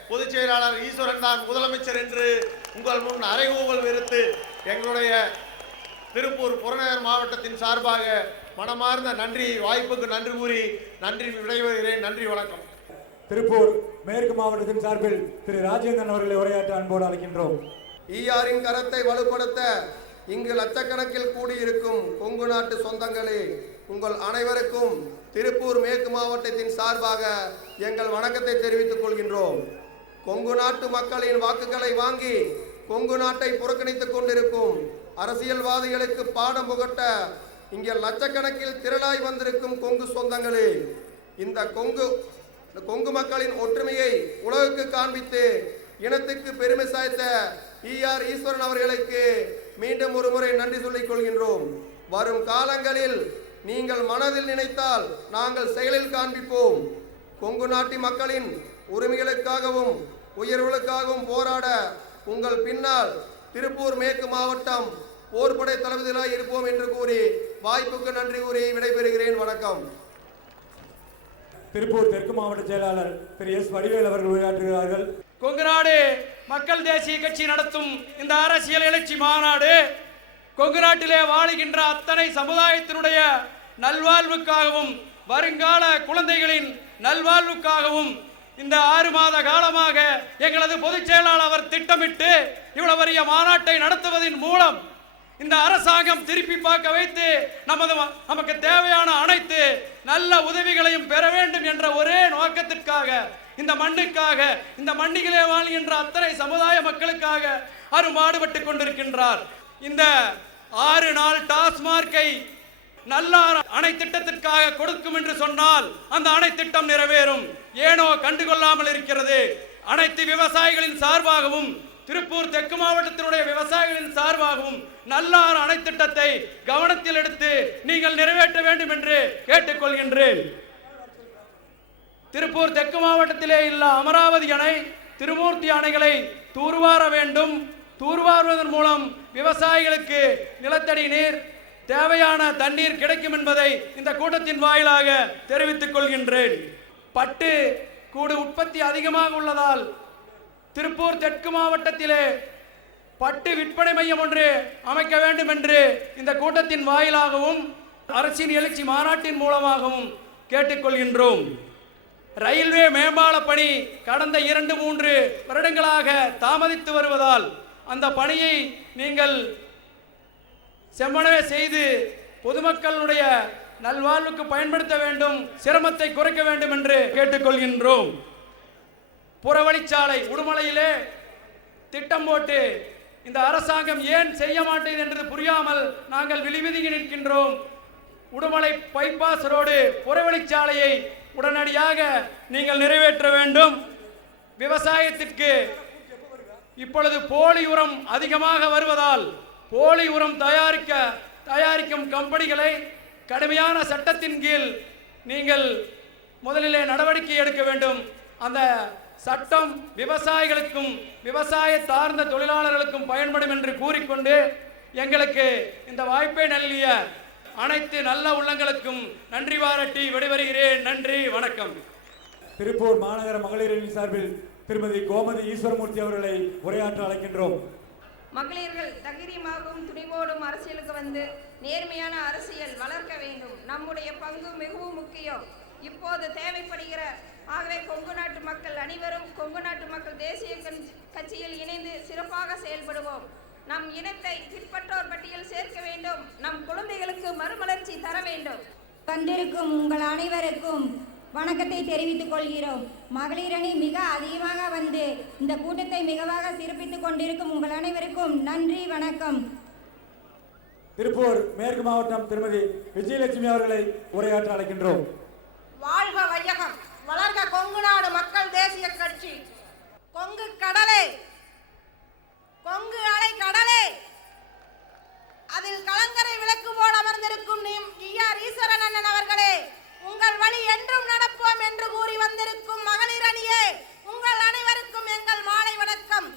பொதுச் செயலாளர் ஈஸ்வரன் தான் முதலமைச்சர் என்று உங்கள் முன் அறைகூவல் விடுத்து எங்களுடைய திருப்பூர் புறநகர் மாவட்டத்தின் சார்பாக மனமார்ந்த நன்றி, வாய்ப்புக்கு நன்றி கூறி நன்றி விடைபெறுகிறேன். நன்றி, வணக்கம். திருப்பூர் மேற்கு மாவட்டத்தின் சார்பில் திரு ராஜேந்திரன் அவர்களை உரையாற்ற அன்போடு அழைக்கின்றோம். ஈஆரின் கரத்தை வலுப்படுத்த இங்கு லட்சக்கணக்கில் கூடியிருக்கும் கொங்கு நாட்டு சொந்தங்களே, உங்கள் அனைவருக்கும் திருப்பூர் மேற்கு மாவட்டத்தின் சார்பாக எங்கள் வணக்கத்தை தெரிவித்துக் கொள்கின்றோம். கொங்கு நாட்டு மக்களின் வாக்குகளை வாங்கி கொங்கு நாட்டை புறக்கணித்துக் கொண்டிருக்கும் அரசியல்வாதிகளுக்கு பாடம் புகட்ட இங்கே லட்சக்கணக்கில் திரளாய் வந்திருக்கும் கொங்கு சொந்தங்களே, இந்த கொங்கு மக்களின் ஒற்றுமையை உலகுக்கு காண்பித்து இனத்துக்கு பெருமை சாய்த்த ஈஆர் ஈஸ்வரன் அவர்களுக்கு மீண்டும் ஒரு முறை நன்றி சொல்லிக் கொள்கின்றோம். வரும் காலங்களில் நீங்கள் மனதில் நினைத்தால் நாங்கள் செயலில் காண்பிப்போம். கொங்கு நாட்டு மக்களின் உரிமைகளுக்காகவும் உயர்வுகளுக்காகவும் போராட உங்கள் பின்னால் திருப்பூர் மேற்கு மாவட்டம் போர்படை தளபதிகளாய் இருப்போம் என்று கூறி வாய்ப்புக்கு நன்றி கூறி விடைபெறுகிறேன். வணக்கம். திருப்பூர் தெற்கு மாவட்ட செயலாளர் திரு எஸ் வடிவேல் அவர்கள் உரையாற்றுகிறார்கள். கொங்கு நாடு மக்கள் தேசிய கட்சி நடத்தும் இந்த அரசியல் எழுச்சி மாநாடு கொங்கு நாட்டிலே வாழுகின்ற அத்தனை சமுதாயத்தினுடைய நல்வாழ்வுக்காகவும் வருங்கால குழந்தைகளின் நல்வாழ்வுக்காகவும் இந்த 6 மாத காலமாக எங்களது பொதுச் செயலாளர் அவர் திட்டமிட்டு இவ்வளவு பெரிய மாநாட்டை நடத்துவதன் மூலம் இந்த அரசாங்கம் திருப்பி பார்க்க வைத்து நமக்கு தேவையான அனைத்து நல்ல உதவிகளையும் பெற வேண்டும் என்ற ஒரே நோக்கத்திற்காக இந்த மண்ணுக்காக இந்த மண்ணிலே வாழ்கின்ற அத்தனை சமுதாய மக்களுக்காக அரும்பாடுபட்டு கொண்டிருக்கின்றார். இந்த 6 நாள் டாஸ்மார்க்கை நல்ல அணை திட்டத்திற்காக கொடுக்கும் என்று சொன்னால் அந்த அணை திட்டம் நிறைவேறும். ஏனோ கண்டுகொள்ளாமல் இருக்கிறது. அனைத்து விவசாயிகளின் சார்பாகவும் திருப்பூர் தெற்கு மாவட்டத்தினுடைய விவசாயிகளின் சார்பாகவும் நல்லாறு அணை திட்டத்தை கவனத்தில் எடுத்து நீங்கள் நிறைவேற்ற வேண்டும் என்று கேட்டுக்கொள்கின்றேன். திருப்பூர் தெற்கு மாவட்டத்திலே உள்ள அமராவதி அணை, திருமூர்த்தி அணைகளை தூர்வார வேண்டும். தூர்வாருவதன் மூலம் விவசாயிகளுக்கு நிலத்தடி நீர், தேவையான தண்ணீர் கிடைக்கும் என்பதை இந்த கூட்டத்தின் வாயிலாக தெரிவித்துக் கொள்கின்றேன். பட்டு கூடு உற்பத்தி அதிகமாக உள்ளதால் திருப்பூர் தெற்கு மாவட்டத்திலே பட்டு விற்பனை மையம் ஒன்று அமைக்க வேண்டும் என்று இந்த கூட்டத்தின் வாயிலாகவும் அரசின் எழுச்சி மாநாட்டின் மூலமாகவும் கேட்டுக்கொள்கின்றோம். ரயில்வே மேம்பால பணி கடந்த 2-3 வருடங்களாக தாமதித்து வருவதால் அந்த பணியை நீங்கள் செம்மனவே செய்து பொதுமக்களுடைய நல்வாழ்வுக்கு பயன்படுத்த வேண்டும், சிரமத்தை குறைக்க வேண்டும் என்று கேட்டுக்கொள்கின்றோம். புறவழிச்சாலை உடுமலையிலே திட்டம் போட்டு இந்த அரசாங்கம் ஏன் செய்ய மாட்டேன் என்று புரியாமல் நாங்கள் விழிவிதுங்கி நிற்கின்றோம். உடுமலை பைபாஸ் ரோடு புறவழிச்சாலையை உடனடியாக நீங்கள் நிறைவேற்ற வேண்டும். விவசாயத்திற்கு இப்பொழுது போலி உரம் அதிகமாக வருவதால் போலி உரம் தயாரிக்கும் கம்பெனிகளை கடுமையான சட்டத்தின் கீழ் நீங்கள் முதலிலே நடவடிக்கை எடுக்க வேண்டும். அந்த சட்டம் விவசாயிகளுக்கும் விவசாய சார்ந்த தொழிலாளர்களுக்கும் பயன்படும் என்று கூறிக்கொண்டு எங்களுக்கு இந்த வாய்ப்பை நல்கிய அனைத்து நல்ல உள்ளங்களுக்கும் நன்றி பாராட்டி விடைபெறுகிறேன். நன்றி, வணக்கம். திருப்பூர் மாநகர மகளிரின் சார்பில் திருமதி கோமதி ஈஸ்வரமூர்த்தி அவர்களை உரையாற்ற அழைக்கின்றோம். மகளிர்கள் தைரியமாகவும் துணிவோடும் அரசியலுக்கு வந்து நேர்மையான அரசியல் வளர்க்க வேண்டும். நம்முடைய பங்கு மிகவும் முக்கியம். இப்போது தேவைப்படுகிற ஆகவே கொங்கு நாட்டு மக்கள் அனைவரும் கொங்கு நாட்டு மக்கள் தேசிய கட்சியில் இணைந்து சிறப்பாக செயல்படுவோம். நம் இனத்தை பிற்பட்டோர் பட்டியல் சேர்க்க வேண்டும். நம் குழந்தைகளுக்கு மறுமலர்ச்சி தர வேண்டும். வந்திருக்கும் உங்கள் அனைவருக்கும் வணக்கத்தை தெரிவித்துக் கொள்கிறோம். மகளிர் அணி மிக அதிகமாக வந்து இந்த கூட்டத்தை மிகவாக சிறப்பித்துக் கொண்டிருக்கும் உங்கள் அனைவருக்கும் நன்றி, வணக்கம். திருப்பூர் மேற்கு மாவட்டம் திருமதி விஜயலட்சுமி அவர்களை உரையாற்ற அழைக்கின்றோம். வாழ்க வையகம், வளர்க கொங்கு நாடு மக்கள் தேசிய கட்சி. கொங்கு கடலே, கொங்கு அலை கடலே, அதில் கலங்கரை விளக்கு போல் அமர்ந்திருக்கும் ஈஆர் ஈஸ்வரன் அண்ணன் அவர்களே, உங்கள் வழி என்றும் நடப்போம் என்று கூறி வந்திருக்கும் மகளிர் அணியே, உங்கள் அனைவருக்கும் எங்கள் மாலை வணக்கம்.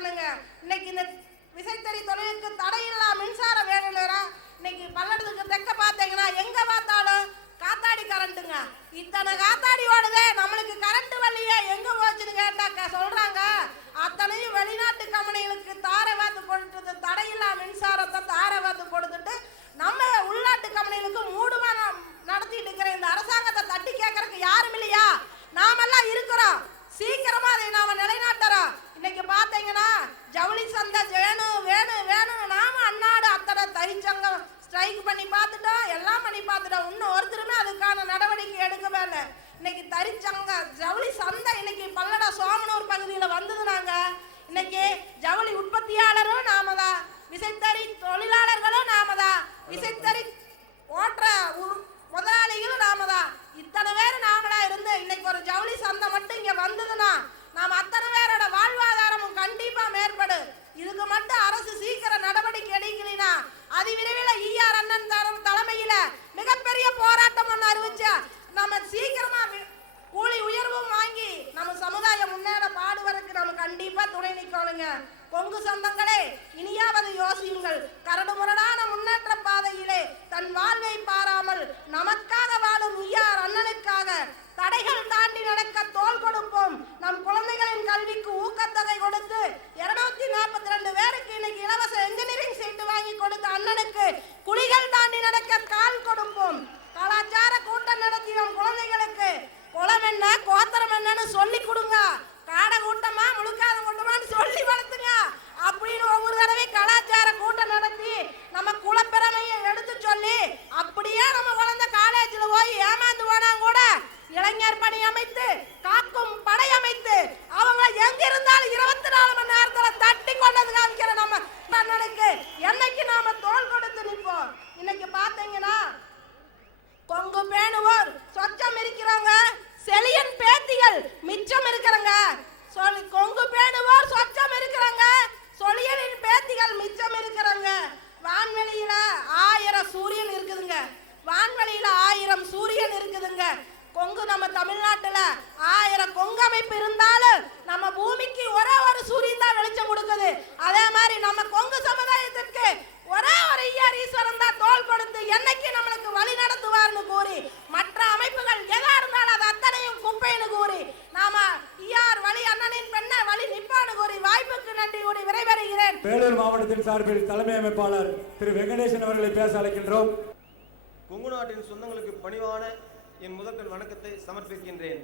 வரணுங்க. இன்னைக்கு இந்த விசைத்தறி தொழிலுக்கு தடையில்லா மின்சாரம் வேணும்னா இன்னைக்கு பல்லடத்துக்கு தெற்க பார்த்தீங்கன்னா எங்க பார்த்தாலும் காத்தாடி கரண்ட்டுங்க. இத்தனை காத்தாடி ஓடுதே, நம்மளுக்கு கரண்ட் வழியே எங்க போச்சுன்னு கேட்டா சொல்றாங்க அத்தனையும் வெளிநாட்டு கம்பெனிகளுக்கு தாரை வாத்து கொடுத்து தடையில்லா மின்சாரத்தை தாரை வாத்து கொடுத்துட்டு நம்ம உள்நாட்டு கம்பெனிகளுக்கு மூடுமானம் நடத்திட்டு இருக்கிற இந்த அரசாங்கத்தை தட்டி கேட்கறதுக்கு யாரும் இல்லையா? நாமெல்லாம் இருக்கிறோம். சீக்கிரமா அதை நாம நிலைநாட்டுறோம். இன்னைக்கு பாத்தீங்கன்னா ஜவுளி சந்தை வேணும் வேணும் வேணும் நாம அன்னாடு அத்தனை தறிச்சங்கம் ஸ்ட்ரைக் பண்ணி பார்த்துட்டோம், எல்லாம் பண்ணி பார்த்துட்டோம். இன்னும் ஒருத்தருமே அதுக்கான நடவடிக்கை எடுக்கவே இல்லை. இன்னைக்கு தறிச்சங்க ஜவுளி சந்தை இன்னைக்கு பல்லட சோமனூர் பகுதியில் வந்ததுனாங்க. இன்னைக்கு ஜவுளி உற்பத்தியாளரும் நாம தான், விசைத்தறி தொழிலாளர்களும் நாம தான், விசைத்தறி ஓட்டுற முதலாளிகளும் நாம தான். இத்தனை பேர் நாமளா இருந்து இன்னைக்கு ஒரு ஜவுளி சந்தை மட்டும் இங்க வந்ததுன்னா நாம அத்தனை பேரோட வாழ்வாதாரமும் கண்டிப்பா மேற்படும். இதுக்கு மட்டும் அரசு சீக்கிரம் நடவடிக்கை எடுக்கலைன்னா அதிவிரைவில் ஈஆர் அண்ணன் தலைமையில மிகப்பெரிய போராட்டம் ஒன்று அறிவிச்சா நம்ம சீக்கிரமா கூலி உயர்வும் வாங்கி நம்ம சமுதாயம் முன்னேற பாடுவதற்கு நம்ம கண்டிப்பா துணை நிற்கணுங்க. கொங்கு சொந்தங்களே, இனியாவது யோசியுங்கள். கரடு முரடான முன்னேற்ற பாதையிலே தன் வாழ்வை பாராமல் நமக்காக வாழும் ஈஆர் அண்ணனுக்காக தடைகள் தாண்டி நடக்க தோள் கொடுப்போம். நம் குழந்தைகளின் கல்விக்கு ஊக்கத்தொகை கொடுத்து 242 பேருக்கு இன்னைக்கு இலவச என்ஜினியரிங் சீட்டு வாங்கி கொடுத்த அண்ணனுக்கு குழிகள் தாண்டி நடக்க கால் கொடுப்போம். கலாச்சார கூட்டம் நடத்தி நம் குழந்தைகளுக்கு குளம் என்ன கோத்திரம் என்னன்னு சொல்லி கொடுங்க. காடை கூட்டமா முழுக்காத கூட்டமான்னு சொல்லி வளர்த்துங்க அப்படின்னு ஒவ்வொரு தடவை கலாச்சார கூட்டம் நடத்தி நம்ம குலப்பெருமையை எடுத்து சொல்லி அப்படியே நம்ம குழந்தை காலேஜில் போய் ஏமாந்து போனா கூட இளைஞர் பணி அமைத்து காக்கும் படை அமைத்து அவங்க எங்க இருந்தாலும் 24 மணி நேரத்தில் தட்டி கொண்டது காமிக்கிற நம்ம அண்ணனுக்கு என்னைக்கு நாம தோள் கொடுத்து நிற்போம். இன்னைக்கு பாத்தீங்கன்னா கொங்கு பேணுவோர் சொச்சம் இருக்கிறவங்க, செலியன் பேத்திகள் மிச்சம் இருக்கிறாங்க. கொங்கு பேணுவோர் சொச்சம் இருக்கிறாங்க, சொலியனின் பேத்திகள் மிச்சம் இருக்கிறாங்க. வான்வெளியில 1000 சூரியன் இருக்குதுங்க, வான்வெளியில 1000 சூரியன் இருக்குதுங்க. கொங்கு நம்ம தமிழ்நாட்டுல 1000 கொங்கு அமைப்பு இருந்தாலும் நம்ம பூமிக்கு ஒரே ஒரு சூரியன் தான் வெளிச்சம் கொடுக்குது. அதே மாதிரி நம்ம கொங்கு சமுதாயத்திற்கு ஒரே ஒரு ஈஆர் ஈஸ்வரன் தான் தோள் கொடுத்து என்னைக்கு நம்மளுக்கு வழி நடத்துவார்னு கூறி மற்ற அமைப்புகள் எதா இருந்தாலும் அது அத்தனையும் குப்பைன்னு கூறி நாம ஈஆர் வழி அண்ணனின் பெண்ண வழி நிப்பான்னு கூறி வாய்ப்புக்கு நன்றி கூறி விரைவருகிறேன். வேலூர் மாவட்டத்தின் சார்பில் தலைமை அமைப்பாளர் திரு வெங்கடேசன் அவர்களை பேச அழைக்கின்றோம். கொங்கு நாட்டின் சொந்தங்களுக்கு பணிவான என் முதற்கண் வணக்கத்தை சமர்ப்பிக்கின்றேன்.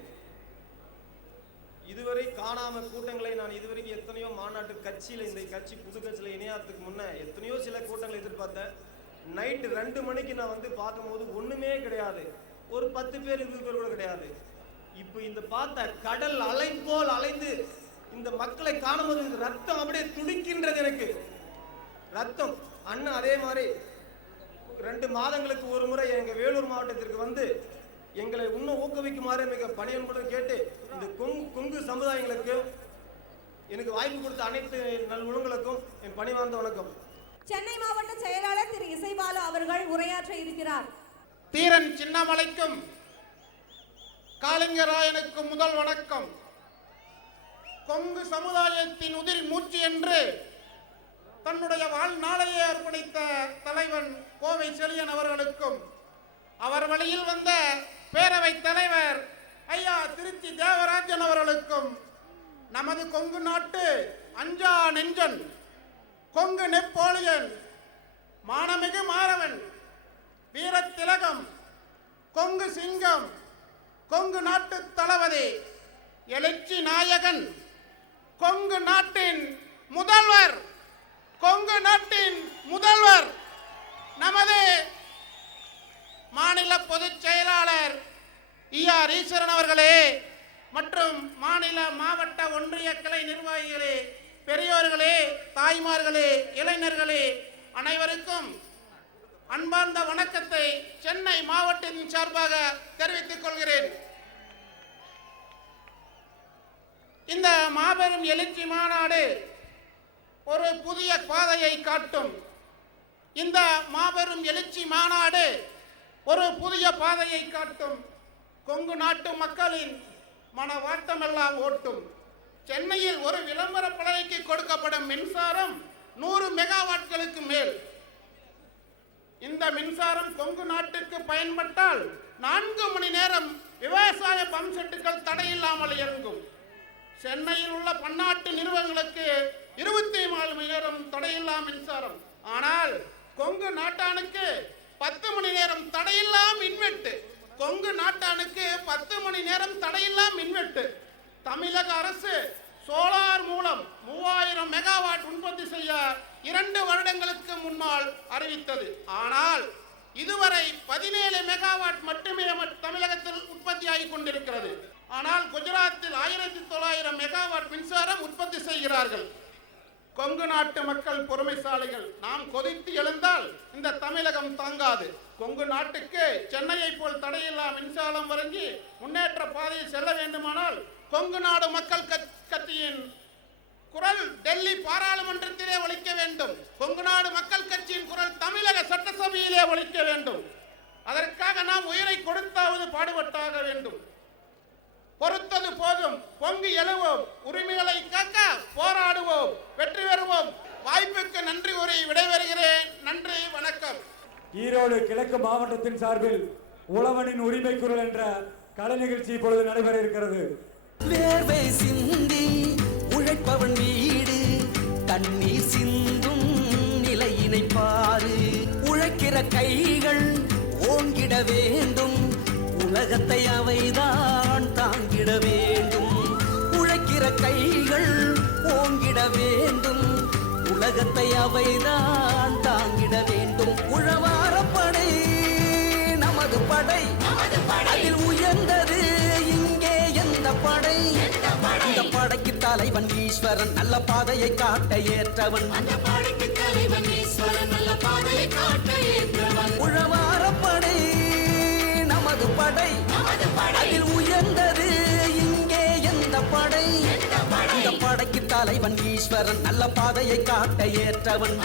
இதுவரை காணாம கூட்டங்களை நான் இதுவரைக்கும் எத்தனையோ மாநாட்டு கட்சியில் இந்த கட்சி புது கட்சியில் இணையத்துக்கு முன்னே எத்தனையோ சில கூட்டங்களை எதிர்பார்த்தேன். நைட்டு 2 மணிக்கு நான் வந்து பார்க்கும்போது ஒன்றுமே கிடையாது, ஒரு 10 பேர் 20 பேர் கூட கிடையாது. இப்போ இந்த பார்த்த கடல் அலை போல் அலைந்து இந்த மக்களை காணும்போது ரத்தம் அப்படியே துடிக்கின்றது. எனக்கு ரத்தம் அண்ணன் அதே மாதிரி 2 மாதங்களுக்கு ஒரு முறை எங்கள் வேலூர் மாவட்டத்திற்கு வந்து எங்களை இன்னும் ஊக்குவிக்குமாறு மிக பணியன்புடன் கேட்டு இந்த கொங்கு சமுதாயங்களுக்கு எனக்கு வாய்ப்பு கொடுத்த அனைத்து நல்வுணங்களுக்கும் என் பணிவார்ந்த வணக்கம். சென்னை மாவட்ட செயலாளர் திரு இசைபாலு அவர்கள் உரையாற்ற இருக்கிறார். தீரன் சின்னமலைக்கும் காளிங்கராயனுக்கும் முதல் வணக்கம். கொங்கு சமுதாயத்தின் உதிரி மூச்சு என்று தன்னுடைய வாழ்நாளையே அர்ப்பணித்த தலைவன் கோவை செழியன் அவர்களுக்கும் அவர் வழியில் வந்த பேரவை தலைவர் ஐயா திருச்சி தேவராஜன் அவர்களுக்கும் நமது கொங்கு நாட்டு அஞ்சா நெஞ்சன் கொங்கு நெப்போலியன் மானமிகு மாறவன் வீரத்திலகம் கொங்கு சிங்கம் கொங்கு நாட்டு தளபதி எழுச்சி நாயகன் கொங்கு நாட்டின் முதல்வர் கொங்கு நாட்டின் முதல்வர் நமது மாநில பொதுச் செயலாளர் ஈஆர் ஈஸ்வரன் அவர்களே மற்றும் மாநில மாவட்ட ஒன்றிய கிளை நிர்வாகிகளே, பெரியோர்களே, தாய்மார்களே, இளைஞர்களே அனைவருக்கும் அன்பார்ந்த வணக்கத்தை சென்னை மாவட்டத்தின் சார்பாக தெரிவித்துக் கொள்கிறேன். இந்த மாபெரும் எழுச்சி மாநாடு ஒரு புதிய பாதையை காட்டும். இந்த மாபெரும் எழுச்சி மாநாடு ஒரு புதிய பாதையை காட்டும். கொங்கு நாட்டு மக்களின் மனவாட்டமெல்லாம் ஓட்டும். சென்னையில் ஒரு விளம்பர பலகைக்கு கொடுக்கப்படும் மின்சாரம் 100 மெகாவாட்களுக்கு மேல். இந்த மின்சாரம் கொங்கு நாட்டுக்கு பயன்பட்டால் 4 மணி நேரம் விவசாய பம்ப் செட்டுகள் தடையில்லாமல் இயங்கும். சென்னையில் உள்ள பன்னாட்டு நிறுவனங்களுக்கு 24 மணி நேரம் தடையில்லா மின்சாரம். ஆனால் கொங்கு நாட்டானுக்கு 10 மணி நேரம் தடையில்லா மின்வெட்டு. கொங்கு நாட்டானுக்கு 10 மணி நேரம் தடையில்லா மின்வெட்டு. தமிழக அரசு சோலார் மூலம் 3000 மெகாவாட் உற்பத்தி செய்ய 2 வருடங்களுக்கு முன்னால் அறிவித்தது. ஆனால் இதுவரை 17 மெகாவாட் மட்டுமே தமிழகத்தில் உற்பத்தியாகி கொண்டிருக்கிறது. ஆனால் குஜராத்தில் 1900 மெகாவாட் மின்சாரம் உற்பத்தி செய்கிறார்கள். கொங்கு நாட்டு மக்கள் பொறுமைசாலிகள். நாம் கொதித்து எழுந்தால் இந்த தமிழகம் தாங்காது. கொங்கு நாட்டுக்கு சென்னையை போல் தடையில்லா மின்சாரம் வழங்கி முன்னேற்ற பாதையில் செல்ல வேண்டுமானால் கொங்கு நாடு மக்கள் கட்சியின் குரல் டெல்லி பாராளுமன்றத்திலே ஒலிக்க வேண்டும். கொங்கு நாடு மக்கள் கட்சியின் குரல் தமிழக சட்டசபையிலே ஒலிக்க வேண்டும். அதற்காக நாம் உயிரை கொடுத்தாவது பாடுபட்டாக வேண்டும். பொறுத்தது போதும், பொங்கி எழுவோம், உரிமைகளை காக்க போராடுவோம், வெற்றி பெறுவோம். வாய்ப்புக்கு நன்றி கூறி விடைபெறுகிறேன். நன்றி, வணக்கம். ஈரோடு கிழக்கு மாவட்டத்தின் சார்பில் உழவனின் உரிமை குரல் என்ற கலை நிகழ்ச்சி இப்பொழுது நடைபெற இருக்கிறது. வேர்வை சிந்தி உழைப்பவன் வீடு தண்ணீர் சிந்தும் நிலையினை பாரு. உழைக்கிற கைகள் ஓங்கிட வேண்டும், உலகத்தை அவைதான் தாங்கிட வேண்டும். உழைக்கிற கைகள் ஓங்கிட வேண்டும், உலகத்தை அவைதான் தாங்கிட வேண்டும். உழவாரப்படை நமது படை, அதில் உயர்ந்தது இங்கே எந்த படை? இந்த படைக்கு தலைவன் ஈஸ்வரன், நல்ல பாதையை காட்ட ஏற்றவன். உழவாரப்படை நமது படை, அதில் உயர்ந்தது இங்கே எந்த படை? இந்த படைக்கு தலைவன் ஈஸ்வரன், நல்ல பாதையை காட்ட ஏற்றவன்.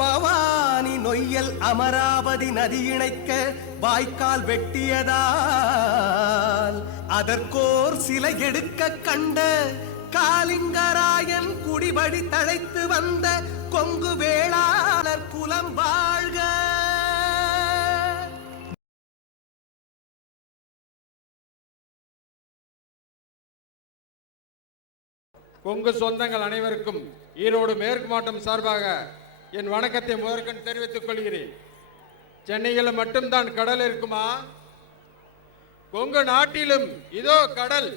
பவானி நொய்யல் அமராவதி நதி இணைக்க வாய்க்கால் வெட்டியதால் அதற்கோர் சிலை எடுக்க கண்ட காலிங்கராயன் குடிபடி தழைத்து வந்த கொங்கு வேளாளர் குலம் வாழ்க. கொங்கு சொந்தங்கள் அனைவருக்கும் ஈரோடு மேற்கு மாவட்டம் சார்பாக என் வணக்கத்தை முதற்கண் தெரிவித்துக் கொள்கிறேன். சென்னையில் மட்டும்தான் கடல் இருக்குமா? கொங்கு நாட்டிலும் இதோ கடல்,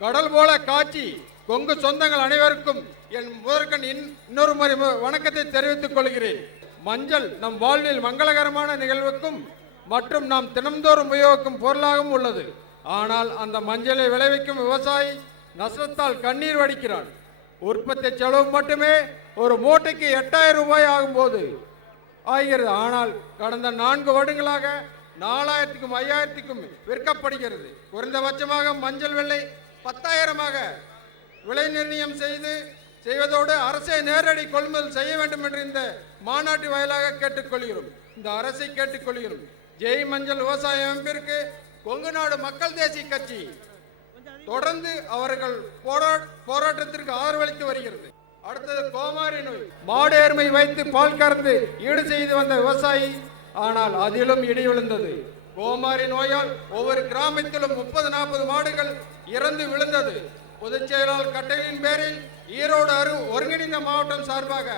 கடல் போல காட்சி. கொங்கு சொந்தங்கள் அனைவருக்கும் என் முதற்கண் இன்னொரு முறை வணக்கத்தை தெரிவித்துக் கொள்கிறேன். மஞ்சள் நம் வாழ்வில் மங்களகரமான நிகழ்வுக்கும் மற்றும் நாம் தினம்தோறும் உபயோகிக்கும் பொருளாகவும் உள்ளது. ஆனால் அந்த மஞ்சளை விளைவிக்கும் விவசாயி நஷ்டத்தால் கண்ணீர் வடிக்கிறான். உற்பத்தி செலவு மட்டுமே ஒரு மூட்டைக்கு 8000 ரூபாய் ஆகும்போது ஆகிறது. ஆனால் கடந்த 4 வருடங்களாக 4000க்கும் 5000க்கும் விற்கப்படுகிறது. குறைந்தபட்சமாக மஞ்சள் விலை 10,000ஆக விலை நிர்ணயம் செய்வதோடு அரசை நேரடி கொள்முதல் செய்ய வேண்டும் என்று இந்த மாநாட்டு வாயிலாக கேட்டுக்கொள்கிறோம். இந்த அரசை கேட்டுக்கொள்கிறோம். ஜெய் மஞ்சள் விவசாய அமைப்பிற்கு கொங்கு நாடு மக்கள் தேசிய கட்சி தொடர்ந்து அவர்கள் போராட்டத்திற்கு ஆதரவளித்து வருகிறது. அடுத்தது கோமாரி நோய். மாடு எருமை வைத்து பால் கறந்து ஈடு செய்து வந்த விவசாயி, ஆனால் அதிலும் இடி விழுந்தது. கோமாரி நோயால் ஒவ்வொரு கிராமத்திலும் 30-40 மாடுகள் இறந்து விழுந்தது. பொதுச் செயலாளர் கட்டளையின் பேரில் ஈரோடு ஒருங்கிணைந்த மாவட்டம் சார்பாக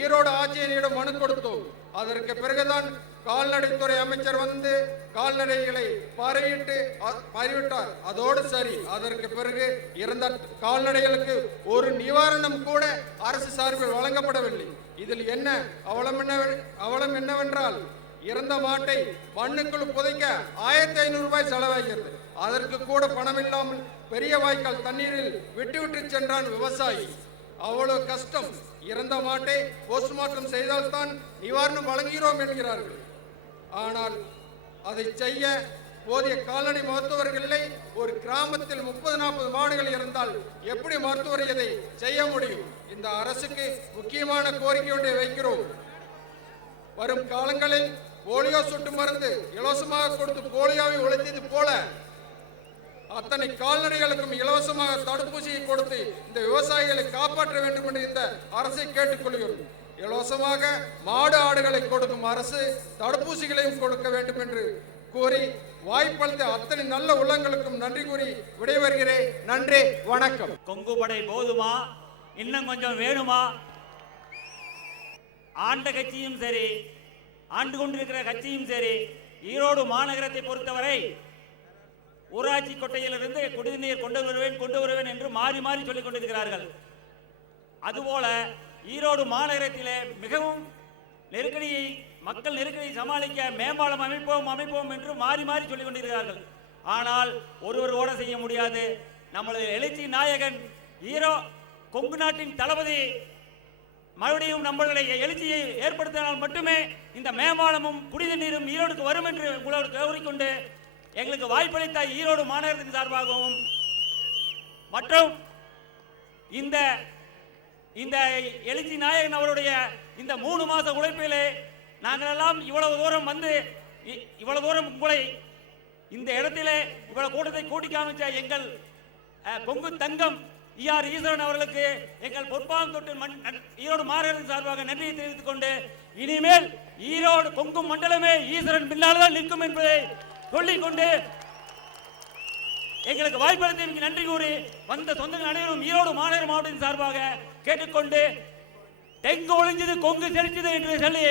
ஈரோடு ஆட்சியரிடம் மனு கொடுத்தோம். அதற்கு பிறகுதான் கால்நடைத்துறை அமைச்சர் வந்து கால்நடைகளை பார்வையிட்டார். அதோடு சரி. அதற்கு பிறகு இறந்த கால்நடைகளுக்கு ஒரு நிவாரணம் கூட அரசு சார்பில் வழங்கப்படவில்லை. இதில் என்ன அவலம் என்னவென்றால் இறந்த மாட்டை மண்ணுக்குள் புதைக்க 1500 ரூபாய் செலவாகிறது. அதற்கு கூட பணமில்லாமல் பெரிய வாய்க்கால் தண்ணீரில் விட்டு சென்றான் விவசாயி. அவ்வளவு கஷ்டம். இறந்த மாட்டை போஸ்ட்மார்ட்டம் செய்தால்தான் நிவாரணம் வழங்குகிறோம் என்கிறார்கள். ஆனால் அதை செய்ய போதிய கால்நடை மருத்துவர்கள் இல்லை. ஒரு கிராமத்தில் 30-40 மாடுகள் இருந்தால் எப்படி மருத்துவர் இதை செய்ய முடியும்? இந்த அரசுக்கு முக்கியமான கோரிக்கை ஒன்றை வைக்கிறோம். வரும் காலங்களில் போலியோ சொட்டு மருந்து இலவசமாக கொடுத்து போலியோவை ஒழித்தது போல அத்தனை கால்நடைகளுக்கும் இலவசமாக தடுப்பூசியை கொடுத்து இந்த விவசாயிகளை காப்பாற்ற வேண்டும் என்று இந்த அரசை கேட்டுக்கொள்கிறோம். இலவசமாக மாடு ஆடுகளை கொடுக்கும் அரசு தடுப்பூசிகளையும் கொடுக்க வேண்டும் என்று கூறி வாய்ப்பளித்த அத்தனை நல்ல உள்ளங்களுக்கும் நன்றி கூறி விடைபெறுகிறேன். நன்றி, வணக்கம். கொங்கு படை போதுமா? இன்னும் கொஞ்சம் வேணுமா? ஆண்ட கட்சியும் சரி, ஆண்டு கொண்டிருக்கிற கட்சியும் சரி, ஈரோடு மாநகரத்தை பொறுத்தவரை ஊராட்சி கொட்டையிலிருந்து குடிநீர் கொண்டு வருவேன் என்று மாறி மாறி சொல்லிக் கொண்டிருக்கிறார்கள். அதுபோல ஈரோடு மாநகரத்திலே மிகவும் நெருக்கடியை, மக்கள் நெருக்கடியை சமாளிக்க மேம்பாலம் அமைப்போம் என்று மாறி மாறி சொல்லிக் கொண்டிருக்கிறார்கள். ஆனால் ஒருவர் ஓட செய்ய முடியாது. நம்மளது எழுச்சி நாயகன் கொங்கு நாட்டின் தளபதி மறுபடியும் நம்மளுடைய எழுச்சியை ஏற்படுத்தினால் மட்டுமே இந்த மேம்பாலமும் குடிநீரும் ஈரோடுக்கு வரும் என்று உங்களோடு கோரிக்கொண்டு எங்களுக்கு வாய்ப்பளித்த ஈரோடு மாநகரத்தின் சார்பாகவும் மற்றும் இந்த எழுச்சி நாயகன் அவருடைய இந்த 3 மாத உழைப்பிலே நாங்கள் எல்லாம் இவ்வளவு தூரம் வந்து இவ்வளவு தூரம் உங்களை இந்த இடத்திலே இவ்வளவு கூட்டத்தை கூட்டி காமிச்ச எங்கள் கொங்கு தங்கம் ஈஸ்வரன் அவர்களுக்கு எங்கள் பொற்பாம் தொட்டு ஈரோடு மாநகரத்தின் சார்பாக நன்றியை தெரிவித்துக் கொண்டு இனிமேல் ஈரோடு கொங்கு மண்டலமே ஈஸ்வரன் பின்னால்தான் நிற்கும் என்பதை சொல்லிக்கொண்டு எங்களுக்கு வாய்ப்பளித்தமைக்கு நன்றி கூறி வந்த சொந்தங்கள் அனைவரும் ஈரோடு மாநகர மாவட்டத்தின் சார்பாக கேட்டுக்கொண்டு தெங்கு ஒளிஞ்சது கொங்கு செழிச்சது என்று சொல்லி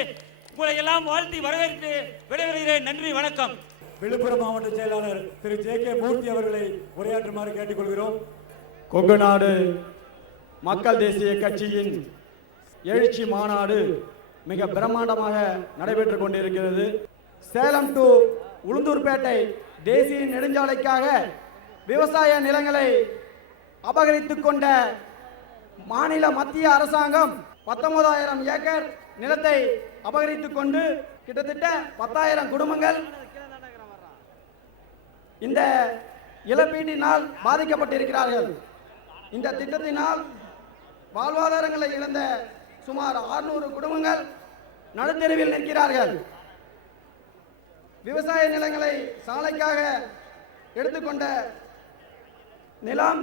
உங்களை எல்லாம் வாழ்த்தி வரவேற்று விடைபெறுகிறேன். நன்றி, வணக்கம். விழுப்புரம் மாவட்ட செயலாளர் திரு JK மூர்த்தி அவர்களை உரையாற்றுமாறு கேட்டுக்கொள்கிறோம். கொங்கு நாடு மக்கள் தேசிய கட்சியின் எழுச்சி மாநாடு மிக பிரம்மாண்டமாக நடைபெற்றுக் கொண்டிருக்கிறது. சேலம் டு உளுந்தூர்பேட்டை தேசிய நெடுஞ்சாலைக்காக விவசாய நிலங்களை அபகரித்துக் கொண்ட மாநில மத்திய அரசாங்கம் 19,000 ஏக்கர் நிலத்தை அபகரித்துக் கொண்டு கிட்டத்தட்ட 10,000 குடும்பங்கள் இந்த இழப்பீட்டினால் பாதிக்கப்பட்டிருக்கிறார்கள். இந்த திட்டத்தினால் வாழ்வாதாரங்களை இழந்த சுமார் 600 குடும்பங்கள் நடுத்தெருவில் நிற்கிறார்கள். விவசாய நிலங்களை சாலைக்காக எடுத்துக்கொண்ட நிலம்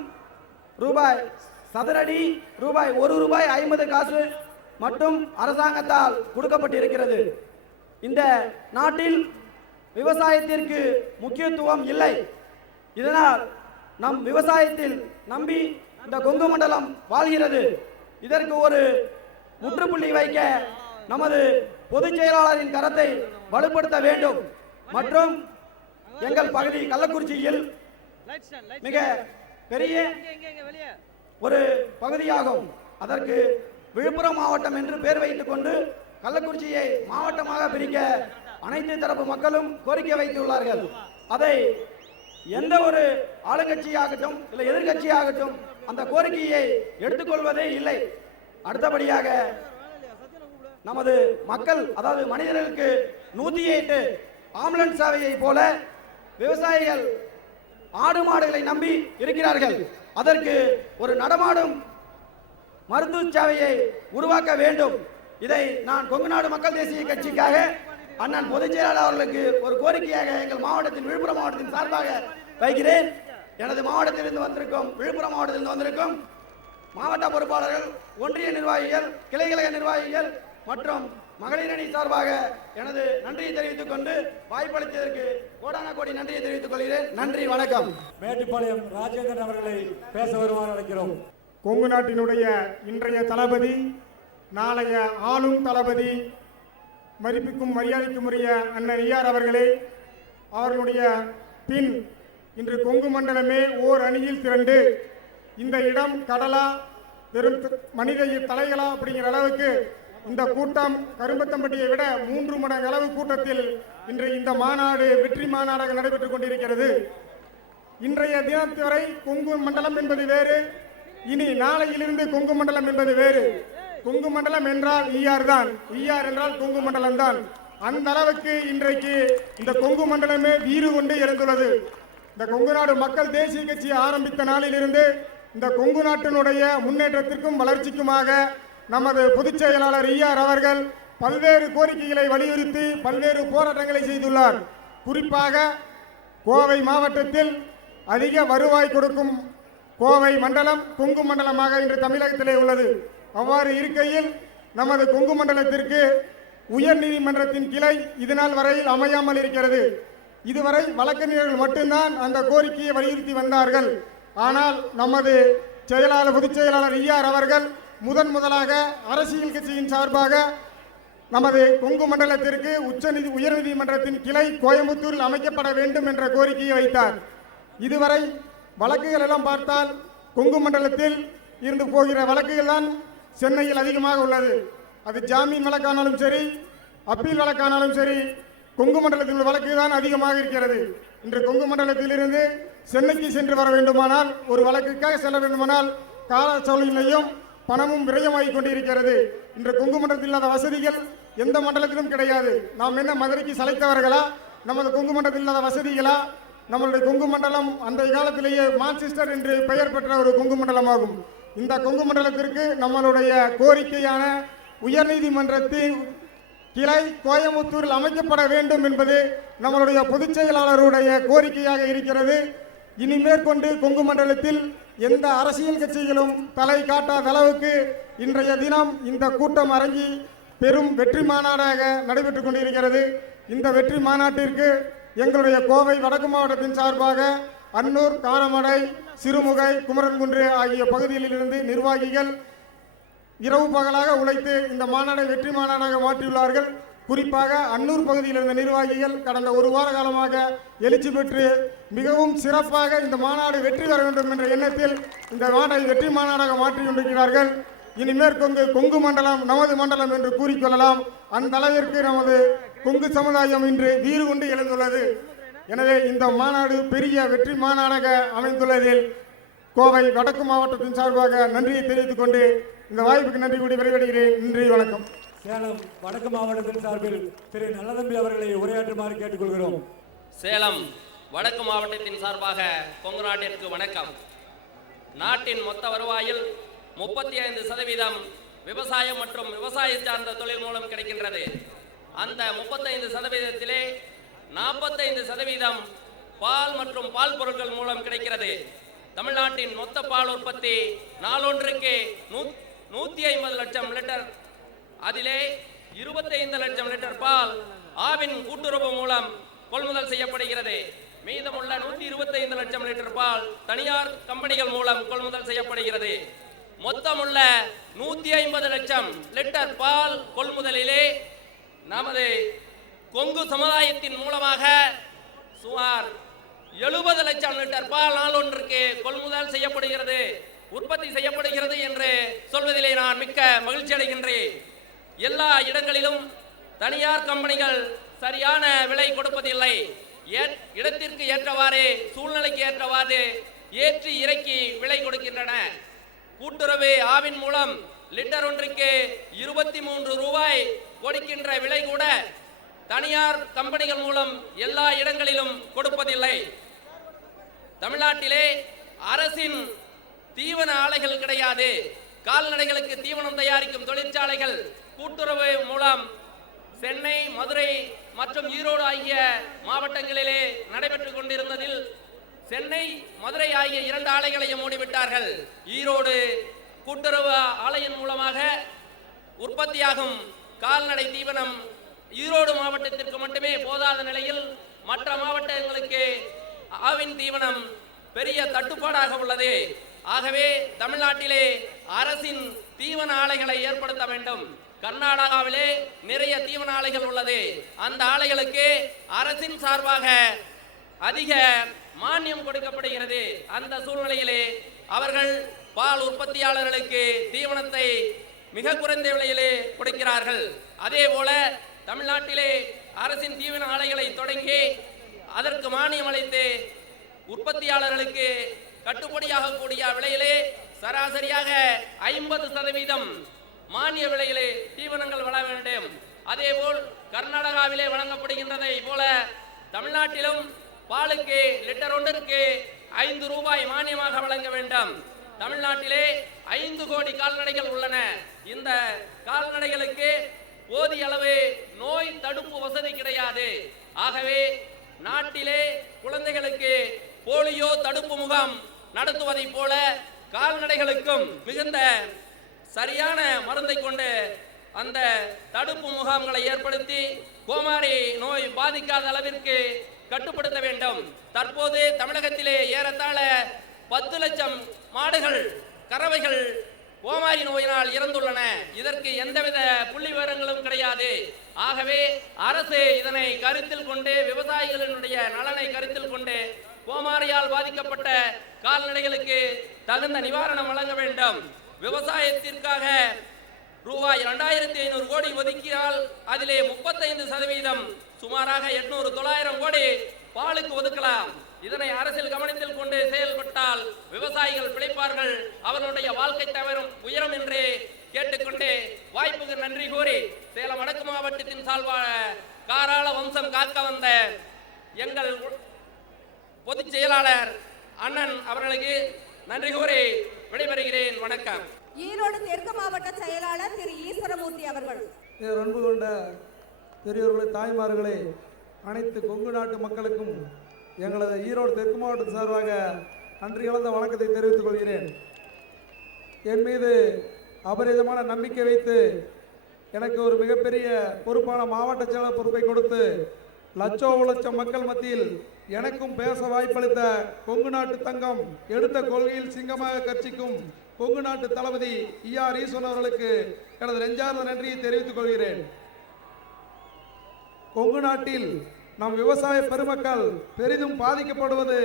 சதுரடி ரூபாய் 1 ரூபாய் 50 காசு மட்டும் அரசாங்கத்தால் கொடுக்கப்பட்டிருக்கிறது. இந்த நாட்டில் விவசாயத்திற்கு முக்கியத்துவம் இல்லை. இதனால் நம் விவசாயத்தில் நம்பி இந்த கொங்கு மண்டலம் வாழ்கிறது. இதற்கு ஒரு முற்றுப்புள்ளி வைக்க நமது பொதுச் செயலாளரின் கரத்தை வலுப்படுத்த வேண்டும். மற்றும் எங்கள் பகுதி கள்ளக்குறிச்சியில் மிக பெரிய ஒரு பகுதியாகும். அதற்கு விழுப்புரம் மாவட்டம் என்று பெயர் வைத்துக் கொண்டு கள்ளக்குறிச்சியை மாவட்டமாக பிரிக்க அனைத்து தரப்பு மக்களும் கோரிக்கை வைத்துள்ளார்கள். அதை எந்த ஒரு ஆளுங்கட்சியாகட்டும் இல்லை எதிர்கட்சியாகட்டும் அந்த கோரிக்கையை எடுத்துக்கொள்வதே இல்லை. அடுத்தபடியாக நமது மக்கள், அதாவது மனிதர்களுக்கு 108 ஆம்புலன்ஸ் சேவையை போல விவசாயிகள் ஆடு மாடுகளை நம்பி இருக்கிறார்கள். அதற்கு ஒரு நடமாடும் மருத்துவ சேவையை உருவாக்க வேண்டும். இதை நான் கொங்கு நாடு மக்கள் தேசிய கட்சிக்காக அண்ணன் பொதுச் செயலாளர் அவர்களுக்கு ஒரு கோரிக்கையாக எங்கள் மாவட்டத்தின் விழுப்புரம் மாவட்டத்தின் சார்பாக வைக்கிறேன். எனது மாவட்டத்திலிருந்து வந்திருக்கும், விழுப்புரம் மாவட்டத்திலிருந்து வந்திருக்கும் மாவட்ட பொறுப்பாளர்கள், ஒன்றிய நிர்வாகிகள், கிளைக்கழக நிர்வாகிகள் மற்றும் மகளிரணி சார்பாக எனது நன்றியை தெரிவித்துக் கொண்டு வாய்ப்பளித்ததற்கு கோடான கோடி நன்றியை தெரிவித்துக் கொள்கிறேன். நன்றி, வணக்கம். மேட்டுப்பாளையம் ராஜேந்திரன் அவர்களை பேச வருமாறு அழைக்கிறோம். கொங்கு நாட்டினுடைய இன்றைய தளபதி, நாளைய ஆளும் தளபதி, மதிப்புக்கும் மரியாதைக்கும் உரிய அண்ணன் ஈஆர் அவர்களே, அவர்களுடைய பின் இன்று கொங்கு மண்டலமே ஓர் அணியில் திரண்டு இந்த இடம் கடலா வெறும் மனித தலைகளா அப்படிங்கிற அளவுக்கு இந்த கூட்டம் கரும்பத்தம்பட்டியை விட 3 மடங்கு அளவு கூட்டத்தில் இன்று இந்த மாநாடு வெற்றி மாநாடாக நடைபெற்றுக் கொண்டிருக்கிறது. இன்றைய தினத்து வரை கொங்கு மண்டலம் என்பது வேறு, இனி நாளையிலிருந்து கொங்கு மண்டலம் என்பது வேறு. கொங்கு மண்டலம் என்றால் ஈஆர் தான், ஈஆர் என்றால் கொங்கு மண்டலம் தான். அந்த அளவுக்கு இன்றைக்கு இந்த கொங்கு மண்டலமே வீறு கொண்டு எழுந்துள்ளது. இந்த கொங்கு நாடு மக்கள் தேசிய கட்சி ஆரம்பித்த நாளிலிருந்து இந்த கொங்கு நாட்டினுடைய முன்னேற்றத்திற்கும் வளர்ச்சிக்குமாக நமது பொதுச் செயலாளர் ஈஆர் அவர்கள் பல்வேறு கோரிக்கைகளை வலியுறுத்தி பல்வேறு போராட்டங்களை செய்துள்ளார். குறிப்பாக கோவை மாவட்டத்தில் அதிக வருவாய் கொடுக்கும் கோவை மண்டலம் கொங்கு மண்டலமாக இன்று தமிழகத்திலே உள்ளது. அவ்வாறு இருக்கையில் நமது கொங்கு மண்டலத்திற்கு உயர் நீதிமன்றத்தின் கிளை இதுநாள் வரையில் அமையாமல் இருக்கிறது. இதுவரை வழக்கறிஞர்கள் மட்டும்தான் அந்த கோரிக்கையை வலியுறுத்தி வந்தார்கள். ஆனால் நமது பொதுச் செயலாளர் ஈஆர் அவர்கள் முதலாக அரசியல் கட்சியின் சார்பாக நமது கொங்கு மண்டலத்திற்கு உயர்நீதிமன்றத்தின் கிளை கோயம்புத்தூரில் அமைக்கப்பட வேண்டும் என்ற கோரிக்கையை வைத்தார். இதுவரை வழக்குகள் எல்லாம் பார்த்தால் கொங்கு மண்டலத்தில் இருந்து போகிற வழக்குகள் தான் சென்னையில் அதிகமாக உள்ளது. அது ஜாமீன் வழக்கானாலும் சரி, அப்பீல் வழக்கானாலும் சரி, கொங்கு மண்டலத்தில் உள்ள வழக்கு தான் அதிகமாக இருக்கிறது. இன்று கொங்கு மண்டலத்திலிருந்து சென்னைக்கு சென்று வர வேண்டுமானால், ஒரு வழக்குக்காக செல்ல வேண்டுமானால் கால சூழ்நிலையும் பணமும் விரயமாகிக் கொண்டிருக்கிறது. இன்று கொங்கு மண்டலத்தில் இல்லாத வசதிகள் எந்த மண்டலத்திலும் கிடையாது. நாம் என்ன மதுரைக்கு சளைத்தவர்களா? நமது கொங்கு மண்டலத்தில் இல்லாத வசதிகளா? நம்மளுடைய கொங்கு மண்டலம் அந்த காலத்திலேயே மான்செஸ்டர் என்று பெயர் பெற்ற ஒரு கொங்கு மண்டலமாகும். இந்த கொங்கு மண்டலத்திற்கு நம்மளுடைய கோரிக்கையான உயர்நீதிமன்றத்தின் கிளை கோயம்புத்தூரில் அமைக்கப்பட வேண்டும் என்பது நம்மளுடைய பொதுச் செயலாளருடைய கோரிக்கையாக இருக்கிறது. இனி மேற்கொண்டு கொங்கு மண்டலத்தில் எந்த அரசியல் கட்சிகளும் தலை காட்டாத அளவுக்கு இன்றைய தினம் இந்த கூட்டம் அரங்கி பெரும் வெற்றி மாநாடாக நடைபெற்றுக் கொண்டிருக்கிறது. இந்த வெற்றி மாநாட்டிற்கு எங்களுடைய கோவை வடக்கு மாவட்டத்தின் சார்பாக அன்னூர், காரமடை, சிறுமுகை, குமரன்குன்று ஆகிய பகுதிகளிலிருந்து நிர்வாகிகள் இரவு பகலாக உழைத்து இந்த மாநாடை வெற்றி மாநாடாக மாற்றியுள்ளார்கள். குறிப்பாக அன்னூர் பகுதியில் இருந்த நிர்வாகிகள் கடந்த ஒரு வார காலமாக எழுச்சி பெற்று மிகவும் சிறப்பாக இந்த மாநாடு வெற்றி பெற வேண்டும் என்ற எண்ணத்தில் இந்த மாநாட்டை வெற்றி மாநாடாக மாற்றிக் கொண்டிருக்கிறார்கள். இனிமேற் கொங்கு மண்டலம் நமது மண்டலம் என்று கூறிக்கொள்ளலாம். அந்த அளவிற்கு நமது கொங்கு சமுதாயம் இன்று வீறு கொண்டு எழுந்துள்ளது. எனவே இந்த மாநாடு பெரிய வெற்றி மாநாடாக அமைந்துள்ளதில் கோவை வடக்கு மாவட்டத்தின் சார்பாக நன்றியை தெரிவித்துக் கொண்டு இந்த வாய்ப்புக்கு நன்றி கூடி விரைவடைகிறேன். நன்றி, வணக்கம். சேலம் வடக்கு மாவட்டத்தின் சார்பில் திரு நல்லதம்பி அவர்களை உரையாற்றுமாறு கேட்டுக்கொள்கிறோம். சேலம் வடக்கு மாவட்டத்தின் சார்பாக கொங்கு நாட்டிற்கு வணக்கம். நாட்டின் மொத்த வருவாயில் 35% விவசாயம் மற்றும் விவசாய சார்ந்த தொழில் மூலம் கிடைக்கின்றது. அந்த 35%-இலே 45% பால் மற்றும் பால் பொருட்கள் மூலம் கிடைக்கிறது. தமிழ்நாட்டின் மொத்த பால் உற்பத்தி நாளொன்றுக்கு 150 லட்சம் லிட்டர். அதிலே 25 லட்சம் லிட்டர் பால் ஆவின் கூட்டுறவு மூலம் கொள்முதல் செய்யப்படுகிறது. மீதமுள்ள 125 லட்சம் லிட்டர் பால் தனியார் கம்பெனிகள் மூலம் கொள்முதல் செய்யப்படுகிறது. மொத்தமுள்ள 150 லட்சம் லிட்டர் பால் கொள்முதலிலே நமது கொங்கு சமுதாயத்தின் மூலமாக சுமார் 70 லட்சம் லிட்டர் பால் நாளொன்றுக்கு கொள்முதல் செய்யப்படுகிறது, உற்பத்தி செய்யப்படுகிறது என்று சொல்வதிலே நான் மிக்க மகிழ்ச்சி அடைகின்றேன். எல்லா இடங்களிலும் தனியார் கம்பெனிகள் சரியான விலை கொடுப்பதில்லை. இடத்திற்கு ஏற்றவாறு, சூழ்நிலைக்கு ஏற்றவாறு ஏற்றி இறக்கி விலை கொடுக்கின்றன. கூட்டுறவு ஆவின் மூலம் லிட்டர் ஒன்றுக்கு 23 ரூபாய் கொடுக்கின்ற விலை கூட தனியார் கம்பெனிகள் மூலம் எல்லா இடங்களிலும் கொடுப்பதில்லை. தமிழ்நாட்டிலே அரசின் தீவன ஆலைகள் கிடையாது. கால்நடைகளுக்கு தீவனம் தயாரிக்கும் தொழிற்சாலைகள் கூட்டுறவு மூலம் சென்னை, மதுரை மற்றும் ஈரோடு ஆகிய மாவட்டங்களிலே நடைபெற்றுக் கொண்டிருந்ததில் சென்னை, மதுரை ஆகிய 2 ஆலைகளையும் மூடிவிட்டார்கள். ஈரோடு கூட்டுறவு ஆலையின் மூலமாக உற்பத்தியாகும் கால்நடை தீவனம் ஈரோடு மாவட்டத்திற்கு மட்டுமே போதாத நிலையில் மற்ற மாவட்டங்களுக்கு ஆவின் தீவனம் பெரிய தட்டுப்பாடாக உள்ளது. ஆகவே தமிழ்நாட்டிலே அரசின் தீவன ஆலைகளை ஏற்படுத்த வேண்டும். கர்நாடகாவிலே நிறைய தீவன ஆலைகள் உள்ளது. அந்த ஆலைகளுக்கு அரசின் சார்பாக அதிக மானியம் கொடுக்கப்படுகிறது. அந்த சூழ்நிலையிலே அவர்கள் பால் உற்பத்தியாளர்களுக்கு தீவனத்தை மிக குறைந்த விலையிலே கொடுக்கிறார்கள். அதே போல தமிழ்நாட்டிலே அரசின் தீவன ஆலைகளை தொடங்கி அதற்கு மானியம் அளித்து உற்பத்தியாளர்களுக்கு கட்டுப்படியாக கூடிய விலையிலே சராசரியாக 50% மானிய விலையிலே தீவனங்கள் வழங்க வேண்டும். அதேபோல் கர்நாடகாவிலே வழங்கப்படுகின்றதை போல தமிழ்நாட்டிலும் பாலுக்கு லிட்டர் ஒன்றிற்கு 5 ரூபாய் மானியமாக வழங்க வேண்டும். தமிழ்நாட்டிலே 5 கோடி கால்நடைகள் உள்ளன. இந்த கால்நடைகளுக்கு போதிய அளவு நோய் தடுப்பு வசதி கிடையாது. ஆகவே நாட்டிலே குழந்தைகளுக்கு போலியோ தடுப்பு முகாம் நடத்துவதை போல கால்நடைகளுக்கும் மிகுந்த சரியான மருந்தை கொண்டு அந்த தடுப்பு முகாம்களை ஏற்படுத்தி கோமாரி நோய் பாதிக்காத அளவிற்கு கட்டுப்படுத்த வேண்டும். தற்போது தமிழகத்திலே ஏறத்தாழ 10 லட்சம் மாடுகள் கறவைகள் கோமாரி நோயினால் இறந்துள்ளன. இதற்கு எந்தவித புள்ளி விவரங்களும் கிடையாது. ஆகவே அரசு இதனை கருத்தில் கொண்டு விவசாயிகளினுடைய நலனை கருத்தில் கொண்டு கோமாரியால் பாதிக்கப்பட்ட கால்நடைகளுக்கு தகுந்த நிவாரணம் வழங்க வேண்டும். விவசாயத்திற்காக ரூபாய் 2500 கோடி ஒதுக்கினால் அதிலே 35% சுமாராக 800-900 கோடி பாலுக்கு ஒதுக்கலாம். இதனை அரசில் கவனத்தில் கொண்டு செயல்பட்டால் விவசாயிகள் பிழைப்பார்கள், அவர்களுடைய வாழ்க்கை தவறும் உயரும் என்று கேட்டுக்கொண்டு வாய்ப்புக்கு நன்றி கூறி சேலம் வடக்கு மாவட்டத்தின் சார்பாக காராள வம்சம் காக்க வந்த எங்கள் பொதுச் செயலாளர் அண்ணன் அவர்களுக்கு நன்றி கூறி விடைபெறுகிறேன். வணக்கம். ஈரோடு தெற்கு மாவட்ட செயலாளர் திரு ஈஸ்வரமூர்த்தி அவர்கள். அன்பு கொண்ட பெரியவர்களே, தாய்மார்களே, அனைத்து கொங்கு நாட்டு மக்களுக்கும் எங்களது ஈரோடு தெற்கு மாவட்ட சார்பாக நன்றி கலந்த வணக்கத்தை தெரிவித்துக் கொள்கிறேன். என் மீது அபரிதமான நம்பிக்கை வைத்து எனக்கு ஒரு மிகப்பெரிய பொறுப்பான மாவட்ட செயலர் பொறுப்பை கொடுத்து லட்சம் மக்கள் மத்தியில் எனக்கும் பேச வாய்ப்பளித்த கொங்கு நாட்டு தங்கம், எடுத்த கொள்கையில் சிங்கமாக கட்சிக்கும் கொங்கு நாட்டு தளபதி ER ஈஸ்வரன் அவர்களுக்கு எனது நெஞ்சார்ந்த நன்றியை தெரிவித்துக் கொள்கிறேன். கொங்கு நாட்டில் நம் விவசாய பெருமக்கள் பெரிதும் பாதிக்கப்படுவது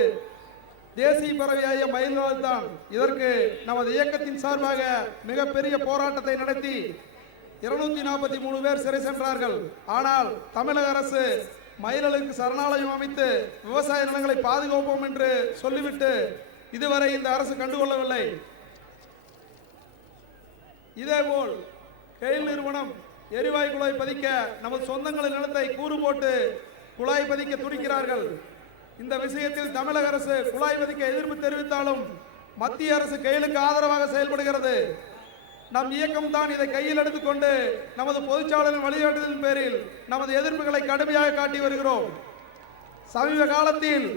தேசிய பறவையாய மயில்களால் தான். இதற்கு நமது இயக்கத்தின் சார்பாக மிகப்பெரிய போராட்டத்தை நடத்தி 243 பேர் சிறை சென்றார்கள். ஆனால் தமிழக அரசு மயில்களுக்கு சரணாலயம் அமைத்து விவசாய நிலங்களை பாதுகாப்போம் என்று சொல்லிவிட்டு இதுவரை இந்த அரசு கண்டுகொள்ளவில்லை. இதேபோல் கெயில் நிறுவனம் எரிவாயு குழாய் பதிக்க நமது சொந்தங்களின் நிலத்தை கூறு போட்டு குழாய் பதிக்க துடிக்கிறார்கள். இந்த விஷயத்தில் தமிழக அரசு குழாய் பதிக்க எதிர்ப்பு தெரிவித்தாலும் மத்திய அரசு கெயிலுக்கு ஆதரவாக செயல்படுகிறது. நம் இயக்கம் தான் இதை கையில் எடுத்துக்கொண்டு நமது பொதுச்சாளரின் வழிகாட்டுதலின் பேரில் நமது எதிர்ப்புகளை கடுமையாக காட்டி வருகிறோம். சமீப காலத்தில்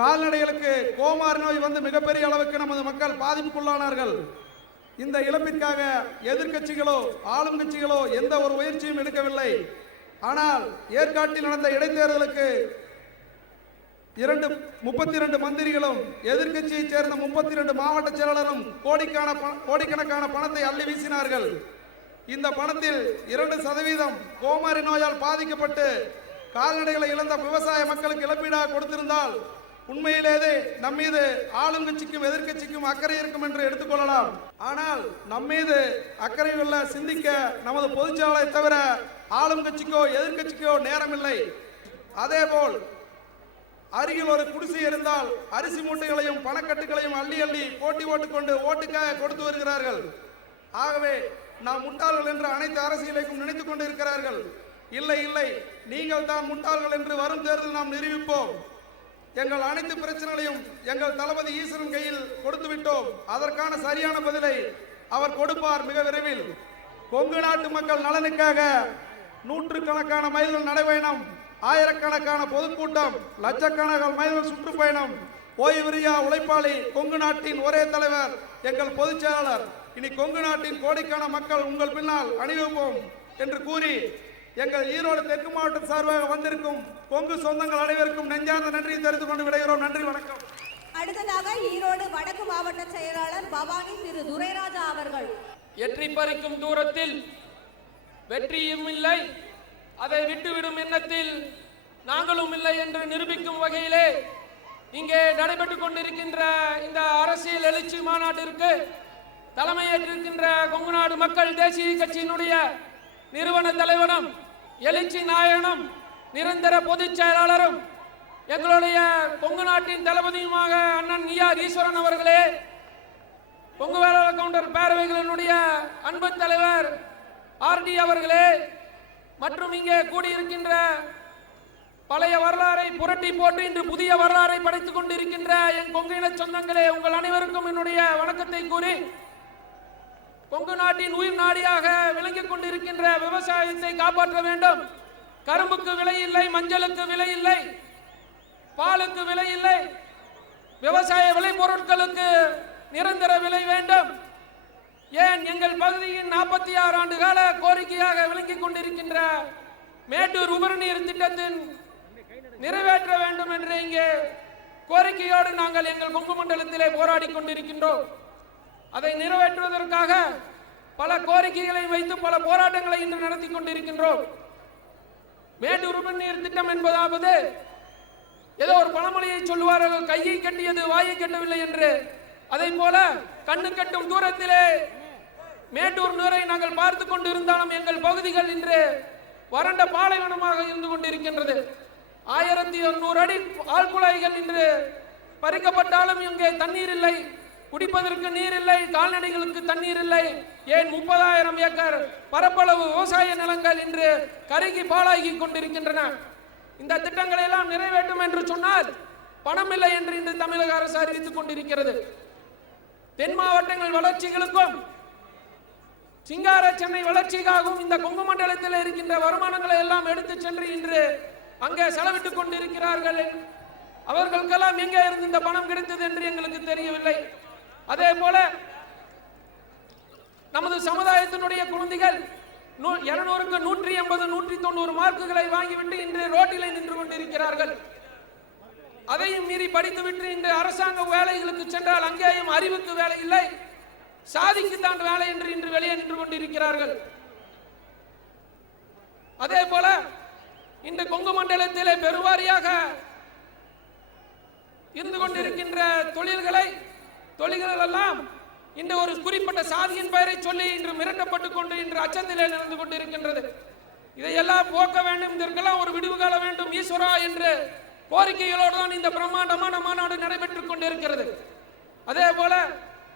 கால்நடைகளுக்கு கோமாரி நோய் வந்து மிகப்பெரிய அளவுக்கு நமது மக்கள் பாதிப்புக்குள்ளானார்கள். இந்த இழப்பிற்காக எதிர்க்கட்சிகளோ ஆளும் கட்சிகளோ எந்த ஒரு முயற்சியும் எடுக்கவில்லை. ஆனால் ஏற்காட்டில் நடந்த இடைத்தேர்தலுக்கு 32 மந்திரிகளும் எதிர்க்கட்சியைச் சேர்ந்த 32 மாவட்ட செயலாளரும் கோடிக்கணக்கான பணத்தை அள்ளி வீசினார்கள். இந்த பணத்தில் 2% கோமாரி நோயால் பாதிக்கப்பட்டு கால்நடைகளை இழந்த விவசாய மக்களுக்கு இழப்பீடாக கொடுத்திருந்தால் உண்மையிலேயே நம்மீது ஆளும் கட்சிக்கும் எதிர்க்கட்சிக்கும் அக்கறை இருக்கும் என்று எடுத்துக்கொள்ளலாம். ஆனால் நம்மீது அக்கறை உள்ள சிந்திக்க நமது பொதுச்செயலாளரை தவிர ஆளும் கட்சிக்கோ எதிர்க்கட்சிக்கோ நேரமில்லை. அதேபோல் அருகில் ஒரு குடிசை இருந்தால் அரிசி மூட்டைகளையும் பணக்கட்டுகளையும் அள்ளி போட்டி போட்டுக்கொண்டு ஓட்டுக்காக கொடுத்து வருகிறார்கள். ஆகவே நாம் முட்டாள்கள் என்று அனைத்து அரசியலையும் நினைத்துக் கொண்டு இருக்கிறார்கள். இல்லை, நீங்கள் தான் முட்டாள்கள் என்று வரும் தேர்தல் நாம் நிரூபிப்போம். எங்கள் அனைத்து பிரச்சனைகளையும் எங்கள் தளபதி ஈஸ்வரன் கையில் கொடுத்து விட்டோம். அதற்கான சரியான பதிலை அவர் கொடுப்பார் மிக விரைவில். கொங்கு நாட்டு மக்கள் நலனுக்காக நூற்றுக்கணக்கான மைல்கள் நடைபயணம், ஆயிரக்கணக்கான பொதுக்கூட்டம், லட்சக்கணக்கான மைல்கள் சுற்றுப்பயணம். ஓய்வறியா உழைப்பாளி கொங்கு நாட்டின் ஒரே தலைவர் எங்கள் பொதுச் செயலாளர். இனி கொங்கு நாட்டின் கோடிக்கான மக்கள் உங்கள் பின்னால் அணிவகுப்போம் என்று கூறி எங்கள் ஈரோடு தெற்கு மாவட்ட சார்பாக வந்திருக்கும் கொங்கு சொந்தங்கள் அனைவருக்கும் நெஞ்சார்ந்த நன்றியை தெரிவித்துக் கொண்டு விடைகிறோம். நன்றி, வணக்கம். அடுத்ததாக ஈரோடு வடக்கு மாவட்ட செயலாளர் பவானி திரு துரைராஜா அவர்கள். எற்றி பறிக்கும் தூரத்தில் வெற்றியும் இல்லை, அதை விட்டுவிடும் எண்ணத்தில் நாங்களும் இல்லை என்று நிரூபிக்கும் வகையிலே இங்கே நடைபெற்றுக் கொண்டிருக்கின்ற இந்த அரசியல் எழுச்சி மாநாட்டிற்கு தலைமையேற்றிருக்கின்ற கொங்கு நாடு மக்கள் தேசிய கட்சியினுடைய நிறுவன தலைவரும் எழுச்சி நாயகனும் நிரந்தர பொதுச் செயலாளரும் எங்களுடைய கொங்கு நாட்டின் தளபதியுமாக அண்ணன் ஈஆர் ஈஸ்வரன் அவர்களே, கொங்கு வேளாளர் கவுண்டர் பேரவைகளினுடைய அன்பு தலைவர் ஆர்டி அவர்களே, மற்றும் இங்கே கூடியிருக்கின்ற பழைய வரலாறை புரட்டி போட்டு இன்று புதிய வரலாறை படைத்துக் கொண்டிருக்கின்ற என் கொங்கு இன சொந்தங்களே, உங்கள் அனைவருக்கும் என்னுடைய வணக்கத்தை கூறி, கொங்கு நாட்டின் உயிர் நாடியாக விளங்கிக் கொண்டிருக்கின்ற விவசாயத்தை காப்பாற்ற வேண்டும். கரும்புக்கு விலை இல்லை, மஞ்சளுக்கு விலை இல்லை, பாலுக்கு விலை இல்லை, விவசாய விளை பொருட்களுக்கு நிரந்தர விலை வேண்டும். ஏன் எங்கள் பகுதியின் 46 ஆண்டு கால கோரிக்கையாக விளங்கிக் கொண்டிருக்கின்ற மேட்டூர் உபரிநீர் திட்டத்தின் நிறைவேற்ற வேண்டும் என்று இங்கே கோரிக்கையோடு நாங்கள் எங்கள் கொங்கு மண்டலத்திலே போராடி கொண்டிருக்கின்றோம். அதை நிறைவேற்றுவதற்காக பல கோரிக்கைகளை வைத்து பல போராட்டங்களை இன்று நடத்தி கொண்டிருக்கின்றோம். மேட்டூர் உபரிநீர் திட்டம் என்பதாவது ஏதோ ஒரு பழமொழியை சொல்லுவார்கள், கையை கட்டியது வாயை கட்டவில்லை என்று. அதை போல கண்ணு கட்டும் தூரத்திலே மேட்டூர் நீரை நாங்கள் பார்த்து கொண்டிருந்தாலும் எங்கள் பகுதிகள் இன்று வறண்ட பாலைவனமாக இருந்து கொண்டிருக்கின்றது. 1200 அடி ஆழ்குழாய்கள் இன்று பறிக்கப்பட்டாலும் இங்கே தண்ணீர் இல்லை, குடிப்பதற்கு நீர் இல்லை, கால்நடைகளுக்கு தண்ணீர் இல்லை. ஏன் 30,000 ஏக்கர் பரப்பளவு விவசாய நிலங்கள் இன்று கருகி பாழாகி கொண்டிருக்கின்றன. இந்த திட்டங்களை எல்லாம் நிறைவேற்றும் என்று சொன்னால் பணம் இல்லை என்று இன்று தமிழக அரசு அறிவித்துக் கொண்டிருக்கிறது. தென் மாவட்டங்கள் வளர்ச்சிகளுக்கும் சிங்கார சென்னை வளர்ச்சிக்காகவும் இந்த கொங்கு மண்டலத்தில் இருக்கின்ற வருமானங்களை எல்லாம் எடுத்து சென்று இன்று அங்கே செலவிட்டுக் கொண்டிருக்கிறார்கள். அவர்களுக்கெல்லாம் எங்கே இருந்து இந்த பணம் கிடைத்தது என்று எங்களுக்கு தெரியவில்லை. அதே போல நமது சமுதாயத்தினுடைய குழந்தைகள் 200க்கு 180 190 மார்க்குகளை வாங்கிவிட்டு இன்று ரோட்டிலே நின்று கொண்டிருக்கிறார்கள். அதையும் மீறி படித்துவிட்டு இன்று அரசாங்க வேலைகளுக்கு சென்றால் அங்கேயும் அறிவுக்கு வேலை இல்லை, சாதிக்கு தான் வேலை என்று இன்று வெளியே நின்று கொண்டிருக்கிறார்கள். அதே போல இந்த கொங்கு மண்டலத்திலே பெருவாரியாக இருந்து கொண்டிருக்கின்ற தொழில்கள் எல்லாம் இந்த ஒரு குறிப்பிட்ட சாதியின் பெயரை சொல்லி இன்று மிரட்டப்பட்டுக் கொண்டு இன்று அச்சத்திலே நடந்து கொண்டிருக்கின்றது. இதையெல்லாம் போக்க வேண்டும், இதற்கெல்லாம் ஒரு விடுவு கால வேண்டும் ஈஸ்வரா என்று கோரிக்கைகளோடு தான் இந்த பிரம்மாண்டமான மாநாடு நடைபெற்றுக் கொண்டிருக்கிறது. அதே போல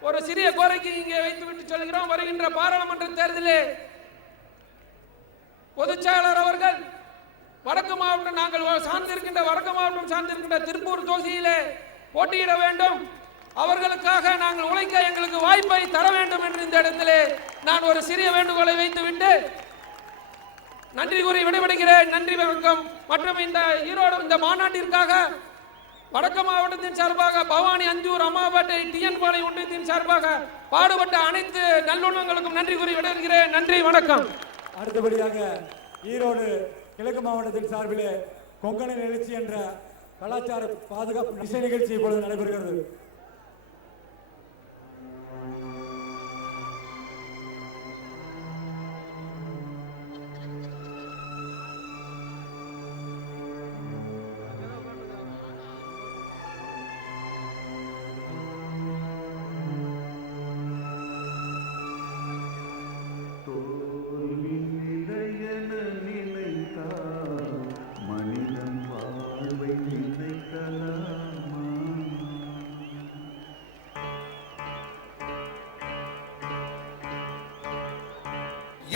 ஒரு சிறிய கோரிக்கை இங்கே வைத்துவிட்டு சொல்கிறோம். வருகின்ற பாராளுமன்ற தேர்தலிலே பொதுச் செயலாளர் அவர்கள் வடக்கு மாவட்டம், நாங்கள் சார்ந்திருக்கின்ற வடக்கு மாவட்டம் சார்ந்திருக்கின்ற திருப்பூர் தொகுதியிலே போட்டியிட வேண்டும். அவர்களுக்காக நாங்கள் உழைக்க எங்களுக்கு வாய்ப்பை தர வேண்டும் என்று இந்த இடத்திலே நான் ஒரு சிறிய வேண்டுகோளை வைத்துவிட்டு நன்றி கூறி விடைபெறுகிறேன். நன்றி, வணக்கம். மற்றும் இந்த ஈரோடு இந்த மாநாட்டிற்காக வடக்கு மாவட்டத்தின் சார்பாக பவானி, அஞ்சூர், அம்மாபேட்டை, டிஎன் பாளையம் ஒன்றியத்தின் சார்பாக பாடுபட்ட அனைத்து நல்லுணங்களுக்கும் நன்றி கூறி விடைபெறுகிறேன். நன்றி, வணக்கம். அடுத்தபடியாக ஈரோடு கிழக்கு மாவட்டத்தின் சார்பிலே கொங்கண எழுச்சி என்ற கலாச்சார பாதுகாப்பு இசை நிகழ்ச்சி இப்பொழுது நடைபெறுகிறது.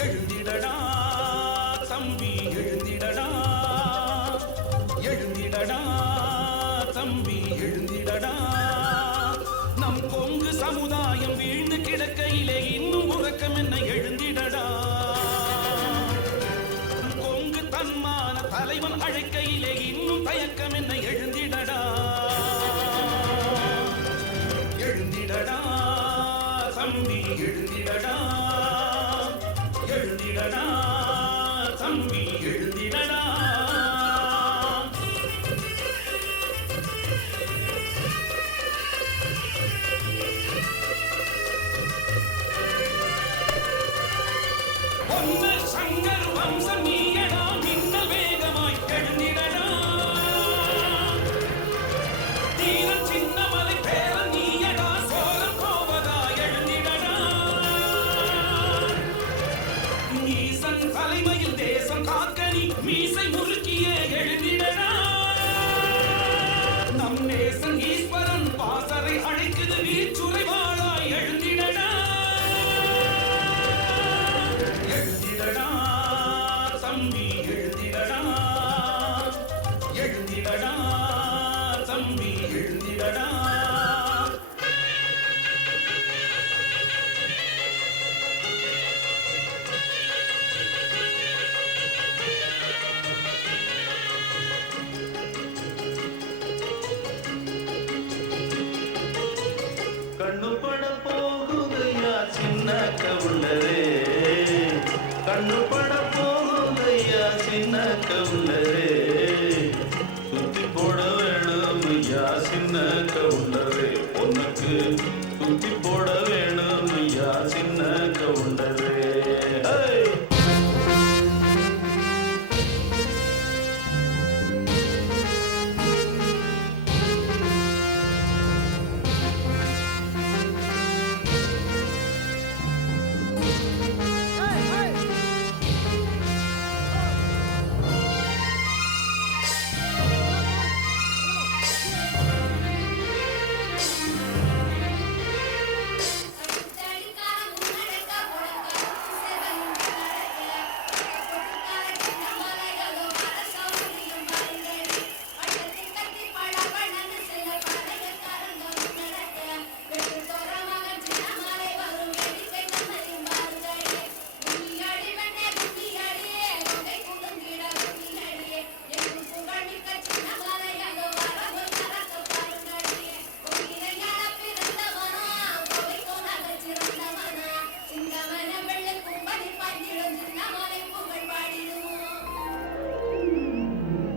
எழுந்திடடா தம்பி, எழுந்திடடா, எழுந்திடடா தம்பி, எழுந்திடடா. நம் கொங்கு சமுதாயம் வீழ்ந்து கிடக்கையிலே இன்னும் உறக்கம் என்ன? எழுந்திடடா. கொங்கு தன்மான தலைவன் அழைக்கையிலே இன்னும் தயக்கம் என்ன? எழுந்திடடா, எழுந்திடடா தம்பி, எழுந்திடடா, எழுந்திடடா தம்பி, எழுந்திடடா. ஒன்னு சங்கர் வம்சம் நீயடா, மின்னல் வேகமாய் எழுந்திடடா. தீரன் சின்னமலை பேரன் நீயடா, சோழன் போவதா எழுந்திடடா. ஈசன் தலைமையில் தேசம் காக்க நீ மீசை முறுக்கியே எழுந்திடடா. சின்ன கவுண்டரே கண்ணு பட போகும் ஐயா சின்ன கவுண்டரே சுத்தி போட வேணும் ஐயா சின்ன கவுண்டரே உனக்கு சுத்தி போட வேணும் ஐயா சின்ன கவுண்டரே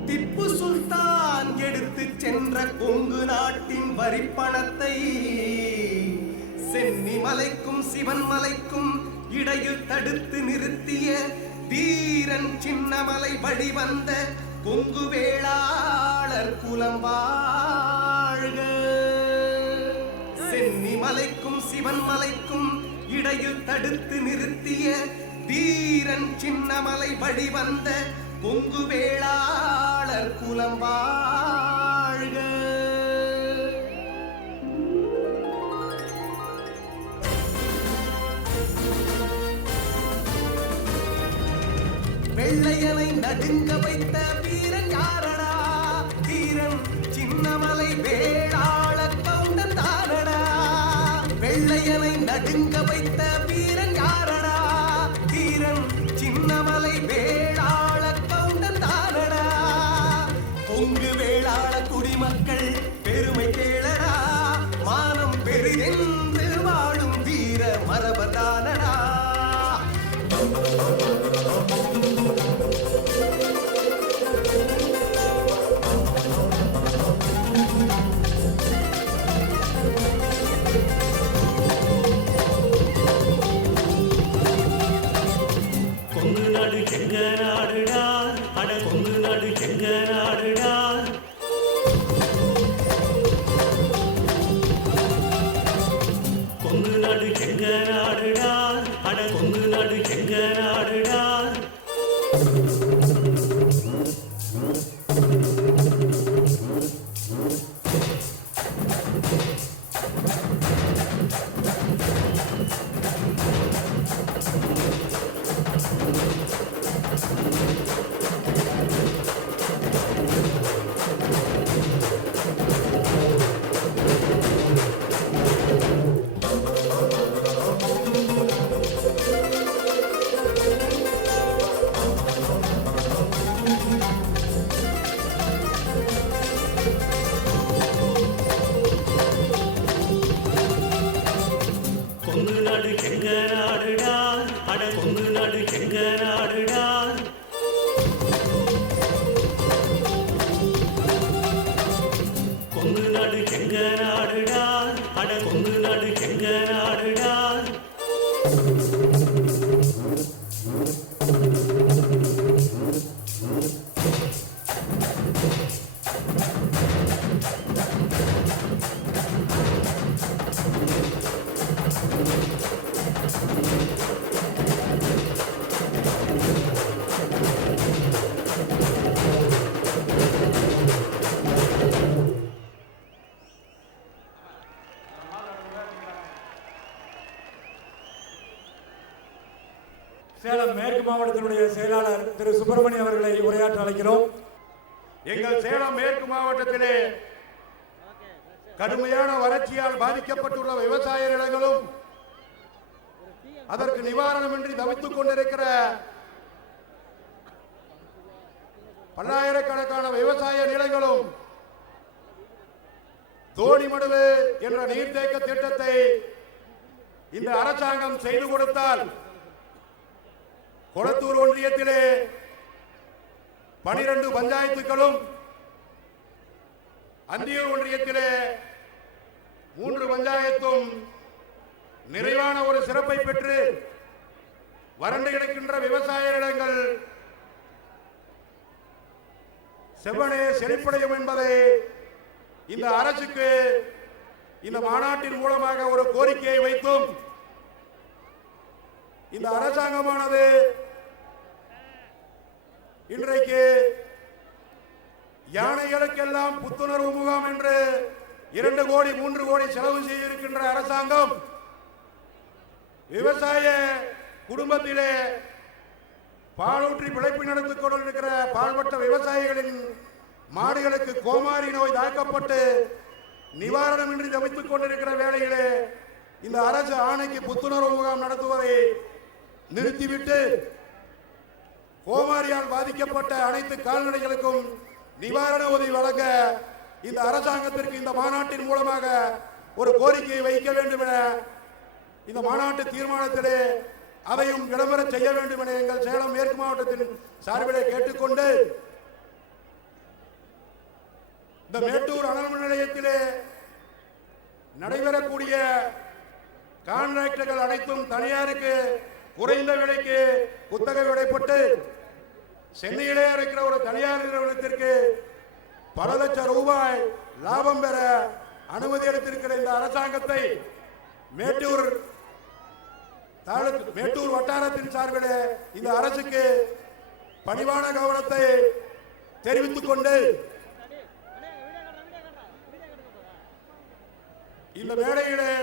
திப்பு சுல்தான் எடுத்து சென்ற கொங்கு நாட்டின் வரிப்பணத்தை சென்னி மலைக்கும் சிவன் மலைக்கும் இடையில் தடுத்து நிறுத்திய தீரன் சின்னமலை வழிவந்த கொங்கு வேளாளர் குலம் வாழ்க. சென்னி மலைக்கும் சிவன் மலைக்கும் இடையில் தடுத்து நிறுத்திய தீரன் சின்னமலை வழிவந்த கொங்கு வேளாளர் குலம் வாழ்க. வெள்ளையனை நடுங்க வைத்த வீரன் யாரடா? தீரன் சின்னமலை வேளாள கவுண்டன் தானடா. வெள்ளையனை நடுங்க வைத்த வீரன் யாரடா? தீரன் சின்னமலை வேளாள கவுண்டன் தானடா. கொங்கு வேளாள குடிமக்கள் பெருமை கேளடா. மானம் பெரிதென்று வாழும் வீர மரபதானடா. கொங்கு நாடு எங்க நாடுடா, அட கொங்கு நாடு எங்க நாடுடா. கொங்கு நாடு எங்க நாடுடா, அட கொங்கு நாடு எங்க நாடுடா. கொங்கு நாடு எங்க நாடுடா, அட கொங்கு நாடு எங்க நாடுடா. கொங்கு நாடு எங்க நாடுடா, அட கொங்கு நாடு எங்க நாடுடா. சேலம் மேற்கு மாவட்டத்தினுடைய செயலாளர் திரு சுப்பிரமணியம் அவர்களை உரையாற்ற அழைக்கிறோம். எங்கள் சேலம் மேற்கு மாவட்டத்திலே கடுமையான வறட்சியால் பாதிக்கப்பட்டுள்ள விவசாய நிலங்களும் அதற்கு நிவாரணமின்றி தவித்துக் கொண்டிருக்கிற பல்லாயிரக்கணக்கான விவசாய நிலங்களும் தோணிமடுவு என்ற நீர்த்தேக்க திட்டத்தை இந்த அரசாங்கம் செய்து கொடுத்தால் கொளத்தூர் ஒன்றியத்திலே 12 பஞ்சாயத்துகளும், அந்தியூர் ஒன்றியத்திலே 3 பஞ்சாயத்தும் நிறைவான ஒரு சிறப்பை பெற்று வறண்டு கிடக்கின்ற விவசாய நிலங்கள் செவ்வனே செழிப்படையும் என்பதை இந்த அரசுக்கு இந்த மாநாட்டின் மூலமாக ஒரு கோரிக்கையை வைத்தும் இந்த அரசாங்கமானது இன்றைக்கு யானைகளுக்கெல்லாம் புத்துணர்வு முகாம் என்று 2 கோடி 3 கோடி செலவு செய்திருக்கின்ற அரசாங்கம் விவசாய குடும்பத்திலே பாலூற்றி பிழைப்பு நடத்திக் கொண்டிருக்கிற பால்பட்ட விவசாயிகளின் மாடுகளுக்கு கோமாரி நோய் தாக்கப்பட்டு நிவாரணமின்றி தவித்துக் கொண்டிருக்கிற வேளையிலே இந்த அரசு ஆணைக்கு புத்துணர்வு முகாம் நடத்துவதை நிறுத்திவிட்டு கோமாரியால் பாதிக்கப்பட்ட அனைத்து கால்நடைகளுக்கும் நிவாரண உதவி வழங்க இந்த அரசாங்கத்திற்கு இந்த மாநாட்டின் மூலமாக ஒரு கோரிக்கையை வைக்க வேண்டும் என இந்த மாநாட்டு தீர்மானத்திலே அதையும் விளம்பர செய்ய வேண்டும் என எங்கள் சேலம் மேற்கு மாவட்டத்தின் சார்பிலே கேட்டுக்கொண்டு இந்த மேட்டூர் அனல்மின் நிலையத்திலே நடைபெறக்கூடிய கான்ட்ராக்டர்கள் அனைத்தும் தனியாருக்கு குறைந்த விலைக்கு குத்தகை விடப்பட்டு சென்னையிலே இருக்கிற ஒரு தனியார் நிறுவனத்திற்கு பல லட்சம் ரூபாய் லாபம் பெற அனுமதி அளித்திருக்கிற இந்த அரசாங்கத்தை மேட்டூர் வட்டாரத்தின் சார்பில் இந்த அரசுக்கு பணிவான கவனத்தை தெரிவித்துக் கொண்டு இந்த மேடையிலே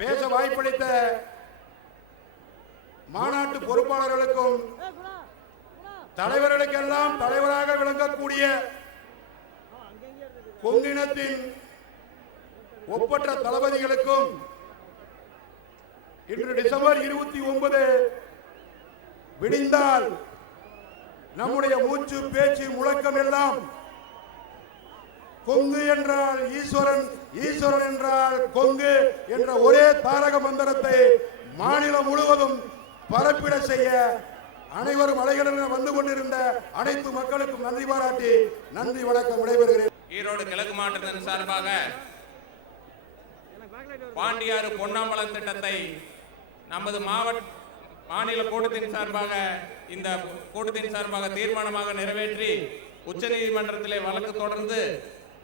பேச வாய்ப்பளித்த மாநாட்டு பொறுப்பாளர்களுக்கும் தலைவர்களுக்கெல்லாம் தலைவராக விளங்கக்கூடிய கொங்கினத்தின் ஒப்பற்ற தளபதிகளுக்கும் இன்று டிசம்பர் 29 விடிந்தால் நம்முடைய மூச்சு பேச்சு முழக்கம் எல்லாம் கொங்கு என்றால் ஈஸ்வரன், ஈஸ்வரன் என்றால் கொங்கு என்ற ஒரே தாரக மந்திரத்தை மாநிலம் முழுவதும் பரப்பிட செய்ய அனைவரும் அலைகளுடன் வந்து கொண்டிருந்த அனைத்து மக்களுக்கும் நன்றி பாராட்டி நன்றி வணக்கம் விடைபெறுகிறேன். ஈரோடு கிழக்கு மாவட்டத்தின் சார்பாக பாண்டியாறு பொன்னாம்பலம் திட்டத்தை நமது மாநில கூட்டத்தின் சார்பாக இந்த கூட்டத்தின் சார்பாக தீர்மானமாக நிறைவேற்றி உச்சநீதிமன்றத்திலே வழக்கு தொடர்ந்து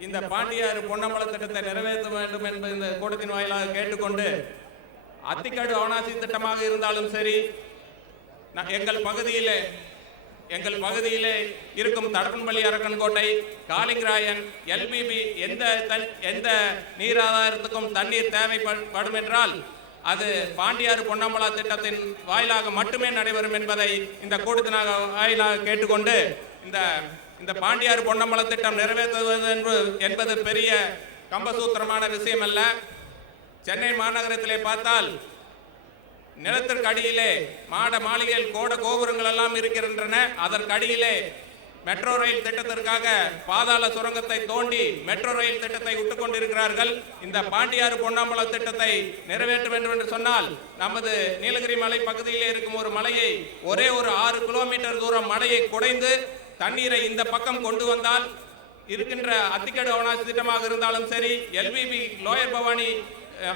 இந்த பாண்டியாறு பொன்னம்பலம் திட்டத்தை நிறைவேற்ற வேண்டும் என்பது இந்த கூட்டத்தின் வாயிலாக கேட்டுக்கொண்டு அத்திக்காடு அவனாசி திட்டமாக இருந்தாலும் சரி, எங்கள் பகுதியிலே இருக்கும் தடப்பன்பள்ளி அரக்கன்கோட்டை, காலிங்கராயன், LBB எந்த நீர் ஆதாரத்துக்கும் தண்ணீர் தேவைப்படும் என்றால் அது பாண்டியாறு பொன்னம்பலம் திட்டத்தின் வாயிலாக மட்டுமே நடைபெறும் என்பதை இந்த கூட்டத்தினாக வாயிலாக கேட்டுக்கொண்டு இந்த பாண்டியாறு பொன்னம்பலம் திட்டம் நிறைவேற்றுவது என்பது பெரிய கம்பசூத்திரமான விஷயம் அல்ல. சென்னை மாநகரத்திலே பார்த்தால் நிலத்திற்கு அடியிலே மாட மாளிகைகள் கோட கோபுரங்கள் எல்லாம் இருக்கின்றன. அதற்கு அடியிலே மெட்ரோ ரயில் திட்டத்திற்காக பாதாள சுரங்கத்தை தோண்டி மெட்ரோ ரயில் திட்டத்தை விட்டுக் கொண்டிருக்கிறார்கள். இந்த பாண்டியாறு பொன்னாம்பலம் திட்டத்தை நிறைவேற்ற வேண்டும் என்று சொன்னால் நமது நீலகிரி மலை பகுதியிலே இருக்கும் ஒரு மலையை ஒரே ஒரு 6 கிலோமீட்டர் தூரம் மலையை குடைந்து தண்ணீரை இந்த பக்கம் கொண்டு வந்தால் இருக்கின்ற அத்திக்கடு அவனாசி திட்டமாக இருந்தாலும் சரி, LBB லோயர் பவானி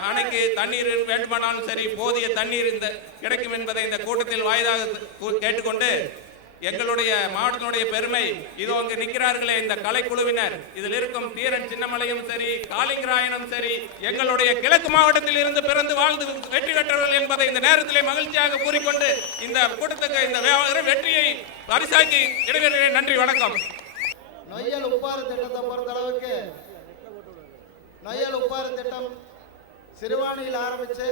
அணைக்கு தண்ணீர் வேண்டுமானாலும் சரி, போதிய தண்ணீர் கிடைக்கும் என்பதை இந்த கூட்டத்தில் வாய்தாக கேட்டுக்கொண்டு எங்களுடைய மாவட்டத்தினுடைய பெருமை இதோ அங்கு நிற்கிறார்களே இந்த கலைக்குழுவினர், இதில் இருக்கும் தீரன் சின்னமலையும் சரி, காலிங்கராயனும் சரி, எங்களுடைய கிழக்கு மாவட்டத்தில் இருந்து பிறந்து வாழ்ந்து வெற்றி பெற்றவர்கள் என்பதை இந்த நேரத்திலே மகிழ்ச்சியாக கூறிக்கொண்டு இந்த கூட்டத்துக்கு இந்த வெற்றியை பரிசாக்கி இடைவெளியை நன்றி வணக்கம். நொய்யல் உப்பாறு திட்டத்தை பொறுத்தளவுக்கு நொய்யல் உப்பாறு திட்டம் சிறுவாணியில் ஆரம்பிச்சு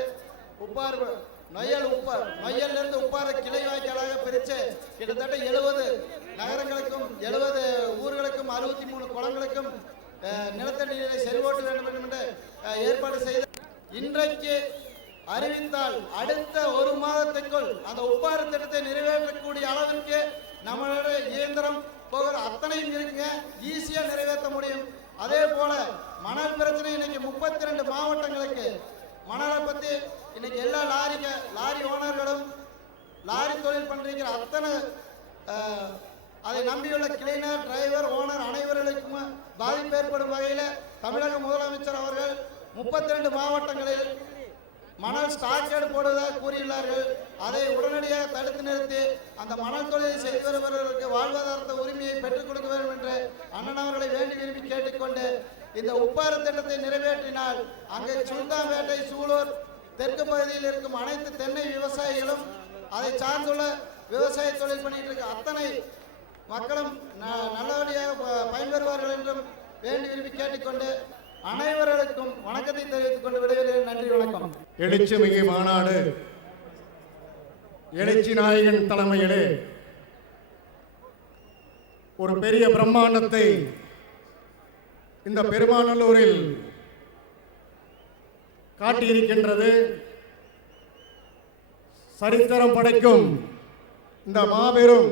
நொய்யலிருந்து உப்பாறு கிளை வாய்க்காலாக பிரித்து கிட்டத்தட்ட 70 நகரங்களுக்கும் 70 ஊர்களுக்கும் 63 குளங்களுக்கும் நிலத்தடி நீரை செறிவூட்ட வேண்டும் என்று ஏற்பாடு செய்து இன்றைக்கு அறிவித்தால் அடுத்த 1 மாதத்திற்குள் அந்த உப்பாறு திட்டத்தை நிறைவேற்றக்கூடிய அளவிற்கு நம்மளுடைய இயந்திரம் போகிற அத்தனையும் இருக்குங்க, ஈஸியாக நிறைவேற்ற முடியும். அதே போல மணல் பிரச்சனை இன்னைக்கு 32 மாவட்டங்களுக்கு மணலை பற்றி இன்னைக்கு எல்லா லாரி ஓனர்களும் லாரி தொழில் பண்ணிருக்கிற அத்தனை அதை நம்பியுள்ள கிளீனர், டிரைவர், ஓனர் அனைவர்களுக்கும் பாதிப்பு ஏற்படும் வகையில் தமிழக முதலமைச்சர் அவர்கள் 32 மாவட்டங்களில் மணல் ஸ்டாக்கேடு போடுவதாக கூறியுள்ளார்கள். அதை உடனடியாக தடுத்து நிறுத்தி அந்த மணல் தொழிலை செய்து வருபவர்களுக்கு வாழ்வாதார உரிமையை பெற்றுக் கொடுக்க வேண்டும் என்று அண்ணன் அவர்களை வேண்டி விரும்பி கேட்டுக்கொண்டு, இந்த உப்பாறு திட்டத்தை நிறைவேற்றினால் அங்கே சுல்தான்பேட்டை, சூலூர் தெற்கு பகுதியில் இருக்கும் அனைத்து தென்னை விவசாயிகளும் அதை சார்ந்துள்ள விவசாய தொழில் பண்ணிட்டு இருக்க அத்தனை மக்களும் நல்லபடியாக பயன்பெறுவார்கள் என்றும் வேண்டி விரும்பி கேட்டுக்கொண்டு அனைவர்களுக்கும் வணக்கத்தை தெரிவித்துக் கொண்டு விடைபெறுகிறேன். நன்றி, வணக்கம். எழுச்சி மிகு மாநாடு எழுச்சி நாயகன் தலைமையிலே ஒரு பெரிய பிரம்மாண்டத்தை இந்த பெருமாநல்லூரில் காட்டியிருக்கின்றது. சரித்திரம் படைக்கும் இந்த மாபெரும்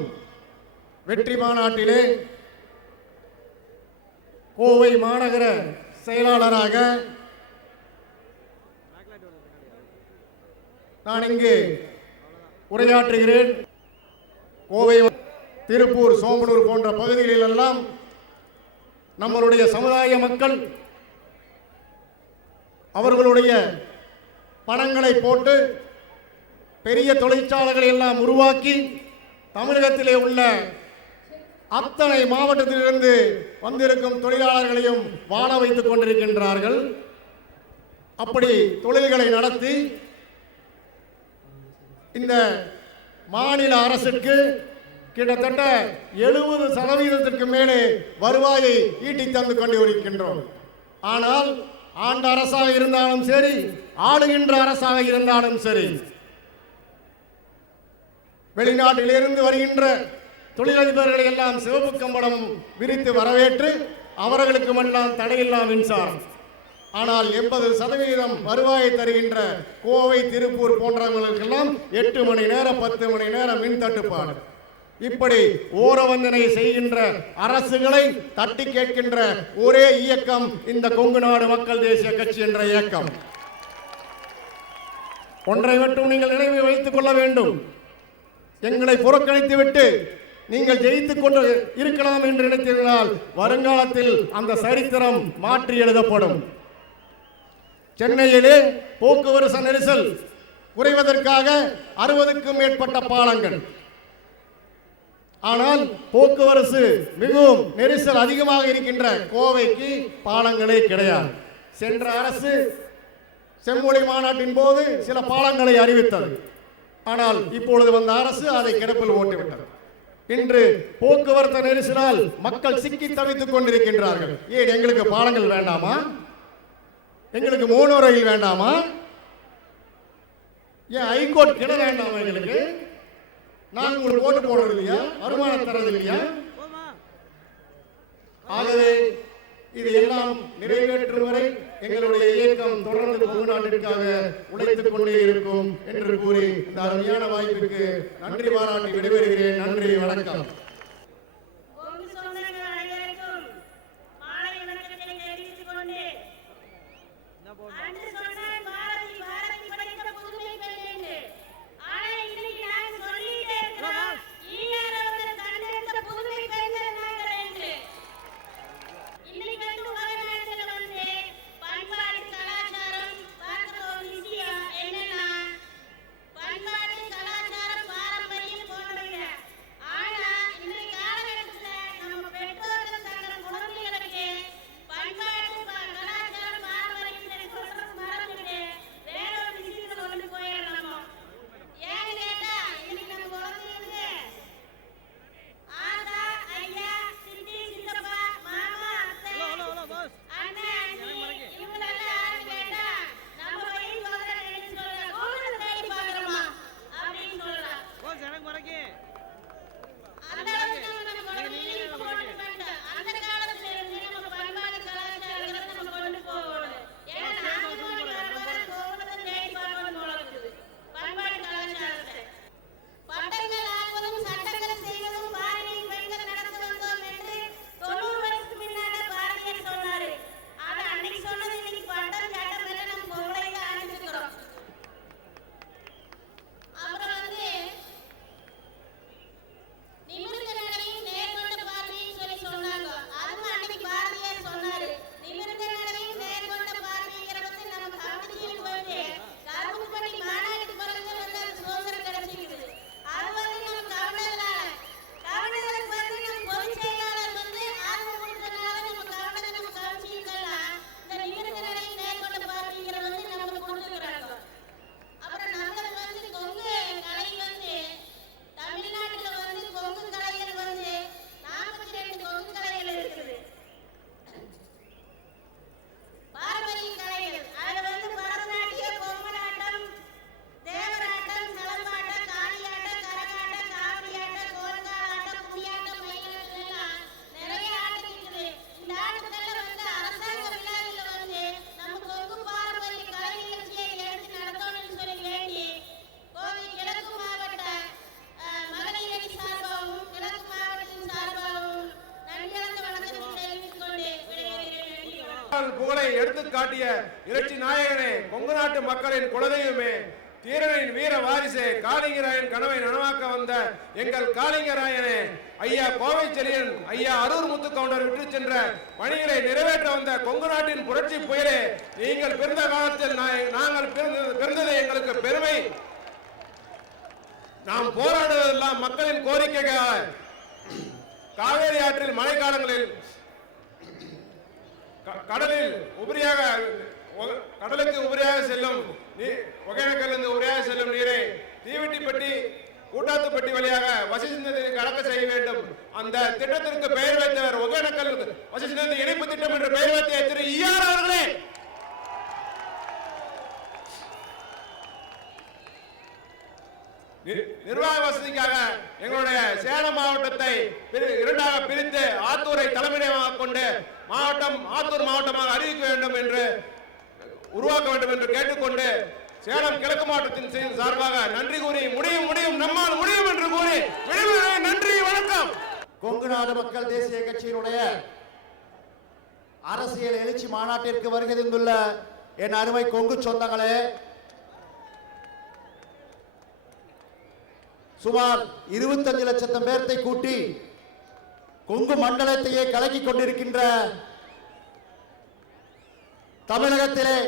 வெற்றி மாநாட்டிலே கோவை மாநகர செயலாளராக நான் இங்கு உரையாற்றுகிறேன். கோவை, திருப்பூர், சோமனூர் போன்ற பகுதிகளிலெல்லாம் நம்மளுடைய சமுதாய மக்கள் அவர்களுடைய பணங்களை போட்டு பெரிய தொழிற்சாலைகளை எல்லாம் உருவாக்கி தமிழகத்திலே உள்ள அத்தனை மாவட்டத்திலிருந்து வந்திருக்கும் தொழிலாளர்களையும் வாழ வைத்துக் கொண்டிருக்கின்றார்கள். அப்படி தொழில்களை நடத்தி இந்த மாநில அரசுக்கு கிட்டத்தட்ட 70% மேலே வருவாயை ஈட்டி தந்து கொண்டு இருக்கின்றோம். ஆனால் ஆண்ட அரசாக இருந்தாலும் சரி, ஆளுகின்ற அரசாக இருந்தாலும் சரி, வெளிநாட்டிலிருந்து வருகின்ற தொழிலதிபர்களை எல்லாம் சிவப்பு கம்பளம் விரித்து வரவேற்று அவர்களுக்கு எல்லாம் தடையில்லா மின்சாரம். ஆனால் 80% வருவாயை தருகின்ற கோவை, திருப்பூர் போன்றவர்களுக்கெல்லாம் 8 மணி நேரம் 10 மணி நேரம் மின் தட்டுப்பாடு. இப்படி ஓரவந்தனை செய்கின்ற அரசுகளை தட்டி கேட்கின்ற ஒரே இயக்கம் இந்த கொங்கு நாடு மக்கள் தேசிய கட்சி என்ற இயக்கம். ஒன்றை மட்டும் நீங்கள் நினைவில் வைத்துக் கொள்ள வேண்டும். எங்களை புறக்கணித்து விட்டு நீங்கள் ஜெயித்துக் கொண்டு இருக்கலாம் என்று நினைத்திருந்தால் வருங்காலத்தில் அந்த சரித்திரம் மாற்றி எழுதப்படும். சென்னையிலே போக்குவரத்து நெரிசல் குறைவதற்காக 60க்கும் மேற்பட்ட பாலங்கள். ஆனால் போக்குவரத்து மிகவும் நெரிசல் அதிகமாக இருக்கின்ற கோவைக்கு பாலங்களே கிடையாது. சென்ற அரசு செம்மொழி மாநாட்டின் போது சில பாலங்களை அறிவித்தது. ஆனால் இப்பொழுது வந்த அரசு அதை கிடப்பில் ஓட்டிவிட்டது. இன்று போக்குவரத்து நெரிசலால் மக்கள் சிக்கி தவித்துக் கொண்டிருக்கின்றார்கள். ஏன் எங்களுக்கு பாலங்கள் வேண்டாமா? எங்களுக்கு மோனோ ரயில் வேண்டாமா? ஏன் ஹைகோர்ட் கிட வேண்டாமா? எங்களுக்கு நாங்கள் உங்களுக்கு ஓட்டு போடுறது இல்லையா? வருமானம் தரது இல்லையா? ஆகவே இது எல்லாம் நிறைவேற்றும் வரை எங்களுடைய இயக்கம் தொடர்ந்து தமிழ்நாட்டிற்காக உழைத்துக் கொண்டே இருக்கும் என்று கூறி இந்த அருமையான வாய்ப்புக்கு நன்றி பாராட்டி விடைபெறுகிறேன். நன்றி, வணக்கம். பண்பாடு, கலாச்சாரம், பாரம்பரியம் போன்றவை. ஆனா எடுத்து காட்டிய இறைச்சி நாயகனே, கொங்கு நாட்டு மக்களின் குலதெய்வமே, தீரனின் வீர வாரிசே, காளிங்கராயன் கனவை நனவாக்க வந்த எங்கள் காளிங்கராயனே, ஐயா கோவை செழியன், ஐயா அரூர் முத்து கவுண்டர் விட்டு சென்ற பணிகளை நிறைவேற்ற வந்த கொங்கு நாட்டின் புரட்சி புயலே, நீங்கள் பிறந்த காலத்தில் நாங்கள் பிறந்தது எங்களுக்கு பெருமை. நாம் போராடுவதெல்லாம் மக்களின் கோரிக்கைக்காக. காவேரி ஆற்றில் மழைக்காலங்களில் கடலுக்கு உபரியாக செல்லும் ஒகேனக்கல்லிருந்து உபரியாக செல்லும் நீரை தீவெட்டிப்பட்டி கூட்டாத்துப்பட்டி வழியாக வசிஷ்டத்துக்கு கலக்க செய்ய வேண்டும். அந்த திட்டத்திற்கு பெயர் வைத்தவர் ஒகேனக்கல் வசிஷ்டத்து இணைப்பு திட்டம் என்று பெயர் வைத்த திரு ஈஆர் அவர்களே. நிர்வாக வசதிக்காக எங்களுடைய சேலம் மாவட்டத்தை இரண்டாக பிரித்து ஆத்தூரை தலைமையிடமாக கொண்டு ஆத்தூர் மாவட்டமாக அறிவிக்க வேண்டும் என்று உருவாக்க வேண்டும் என்று கேட்டுக்கொண்டு சேலம் கிழக்கு மாவட்டத்தின் சார்பாக நன்றி கூறி முடியும் நம்மால் முடியும் என்று கூறி விடைபெறுகிறேன். நன்றி, வணக்கம். கொங்கு நாடு மக்கள் தேசிய கட்சியினுடைய அரசியல் எழுச்சி மாநாட்டிற்கு வருகை தந்துள்ள என் அருமை கொங்கு சொந்தங்களே, சுமார் 25 லட்சம் பேர்த்தை கூட்டி கொங்கு மண்டலத்தையே கலக்கிக் கொண்டிருக்கின்ற தமிழகத்திலே,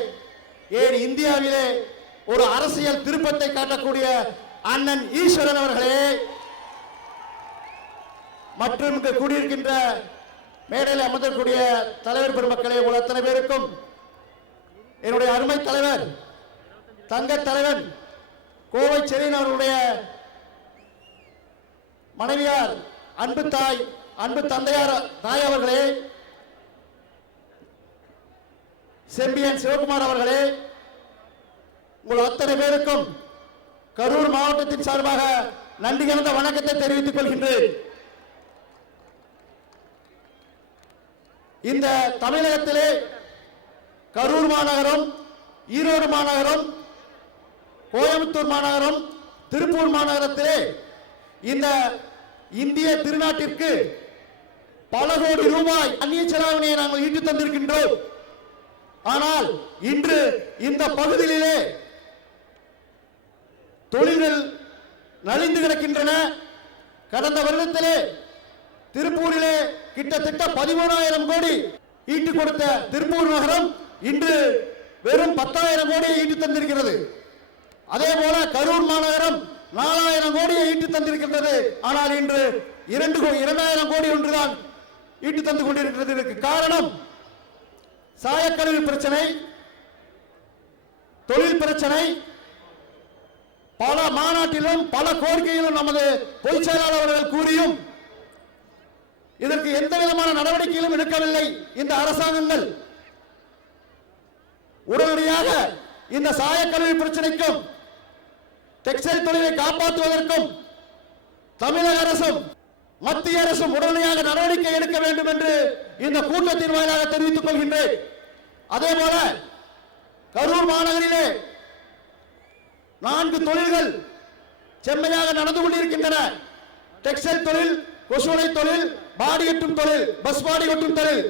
ஏன் இந்தியாவிலே ஒரு அரசியல் திருப்பத்தை காட்டக்கூடிய அண்ணன் ஈஸ்வரன் அவர்களே, மற்றும் இங்கு கூடியிருக்கின்ற மேடையில் அமர்ந்திருக்கூடிய தலைவர் பெருமக்களே, உங்கள் அத்தனை பேருக்கும் என்னுடைய அருமை தலைவர் தங்க தலைவன் கோவை செழியன் அவர்களுடைய மனைவியார், அன்பு தாய், அன்பு தந்தையார் தாய் அவர்களே, செம்பியன் சிவகுமார் அவர்களே, உங்கள் அத்தனை பேருக்கும் கரூர் மாவட்டத்தின் சார்பாக நன்றி கலந்த வணக்கத்தை தெரிவித்துக் கொள்கின்றேன். இந்த தமிழகத்திலே கரூர் மாநகரம், ஈரோடு மாநகரம், கோயம்புத்தூர் மாநகரம், திருப்பூர் மாநகரத்திலே இந்த இந்திய திருநாட்டிற்கு பல கோடி ரூபாய் அந்நிய செலாவணியை நாங்கள் ஈட்டு தந்திருக்கின்றோம். ஆனால் இன்று இந்த பகுதியிலே தொழில்கள் நலிந்து கிடக்கின்றன. கடந்த வருடத்திலே திருப்பூரிலே கிட்டத்தட்ட 13,000 கோடி ஈட்டு கொடுத்த திருப்பூர் நகரம் இன்று வெறும் 10,000 கோடியை ஈட்டு தந்திருக்கிறது. அதே போல கரூர் மாநகரம் 4,000 கோடியை ஈட்டு தந்திருக்கின்றது. ஆனால் இன்று 2,000 கோடி ஒன்றுதான் ஈட்டு தந்து கொண்டிருக்கிறது. இதற்கு காரணம் சாயக்கழிவு பிரச்சனை, தொழில் பிரச்சனை. பல மாநாட்டிலும் பல கோரிக்கைகளும் நமது பொதுச் செயலாளர் அவர்கள் கூறியும் இதற்கு எந்த விதமான நடவடிக்கைகளும் எடுக்கவில்லை இந்த அரசாங்கங்கள். உடனடியாக இந்த சாயக்கழிவு பிரச்சனைக்கும் டெக்ஸ்டைல் தொழிலை காப்பாற்றுவதற்கும் தமிழக அரசும் மத்திய அரசும் உடனடியாக நடவடிக்கை எடுக்க வேண்டும் என்று இந்த கூட்டத்தின் வாயிலாக தெரிவித்துக் கொள்கின்றேன். அதே போல கரூர் மாநகரிலே 4 தொழில்கள் செம்மையாக நடந்து கொண்டிருக்கின்றன. டெக்ஸ்டைல் தொழில், கொசுவலை தொழில், பாடி கட்டும் தொழில், பஸ் பாடி கட்டும் தொழில்.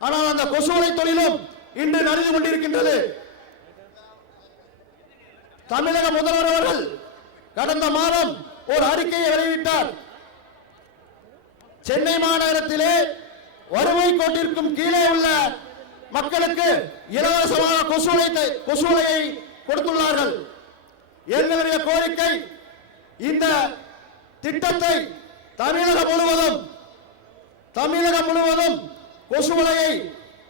ஆனால் அந்த கொசுவலை தொழிலும் இன்று நடந்து கொண்டிருக்கின்றது. தமிழக முதல்வர் அவர்கள் கடந்த மாதம் ஒரு அறிக்கையை வெளியிட்டார். சென்னை மாநகரத்திலே வறுமை கோட்டிற்கும் கீழே உள்ள மக்களுக்கு இலவசமாக கொசுவலையை கொடுத்துள்ளார்கள். எங்களுடைய கோரிக்கை, இந்த திட்டத்தை தமிழகம் முழுவதும் கொசுவலையை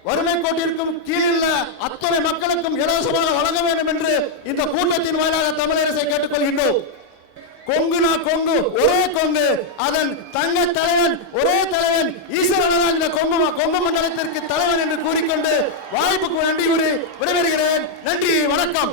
வறுமை கோட்டிற்கும் கீழுள்ள அத்தனை மக்களுக்கும் இலவசமாக வழங்க வேண்டும் என்று இந்த கூட்டத்தின் வாயிலாக தமிழரசை கேட்டுக்கொள்கின்றோம். கொங்குனா கொங்கு, ஒரே கொங்கு, அதன் தங்க தலைவன் ஒரே தலைவன் ஈஸ்வரன் இந்த கொங்கு மண்டலத்திற்கு தலைவன் என்று கூறிக்கொண்டு வாய்ப்புக்கு நன்றி கூறி விடைபெறுகிறேன். நன்றி, வணக்கம்.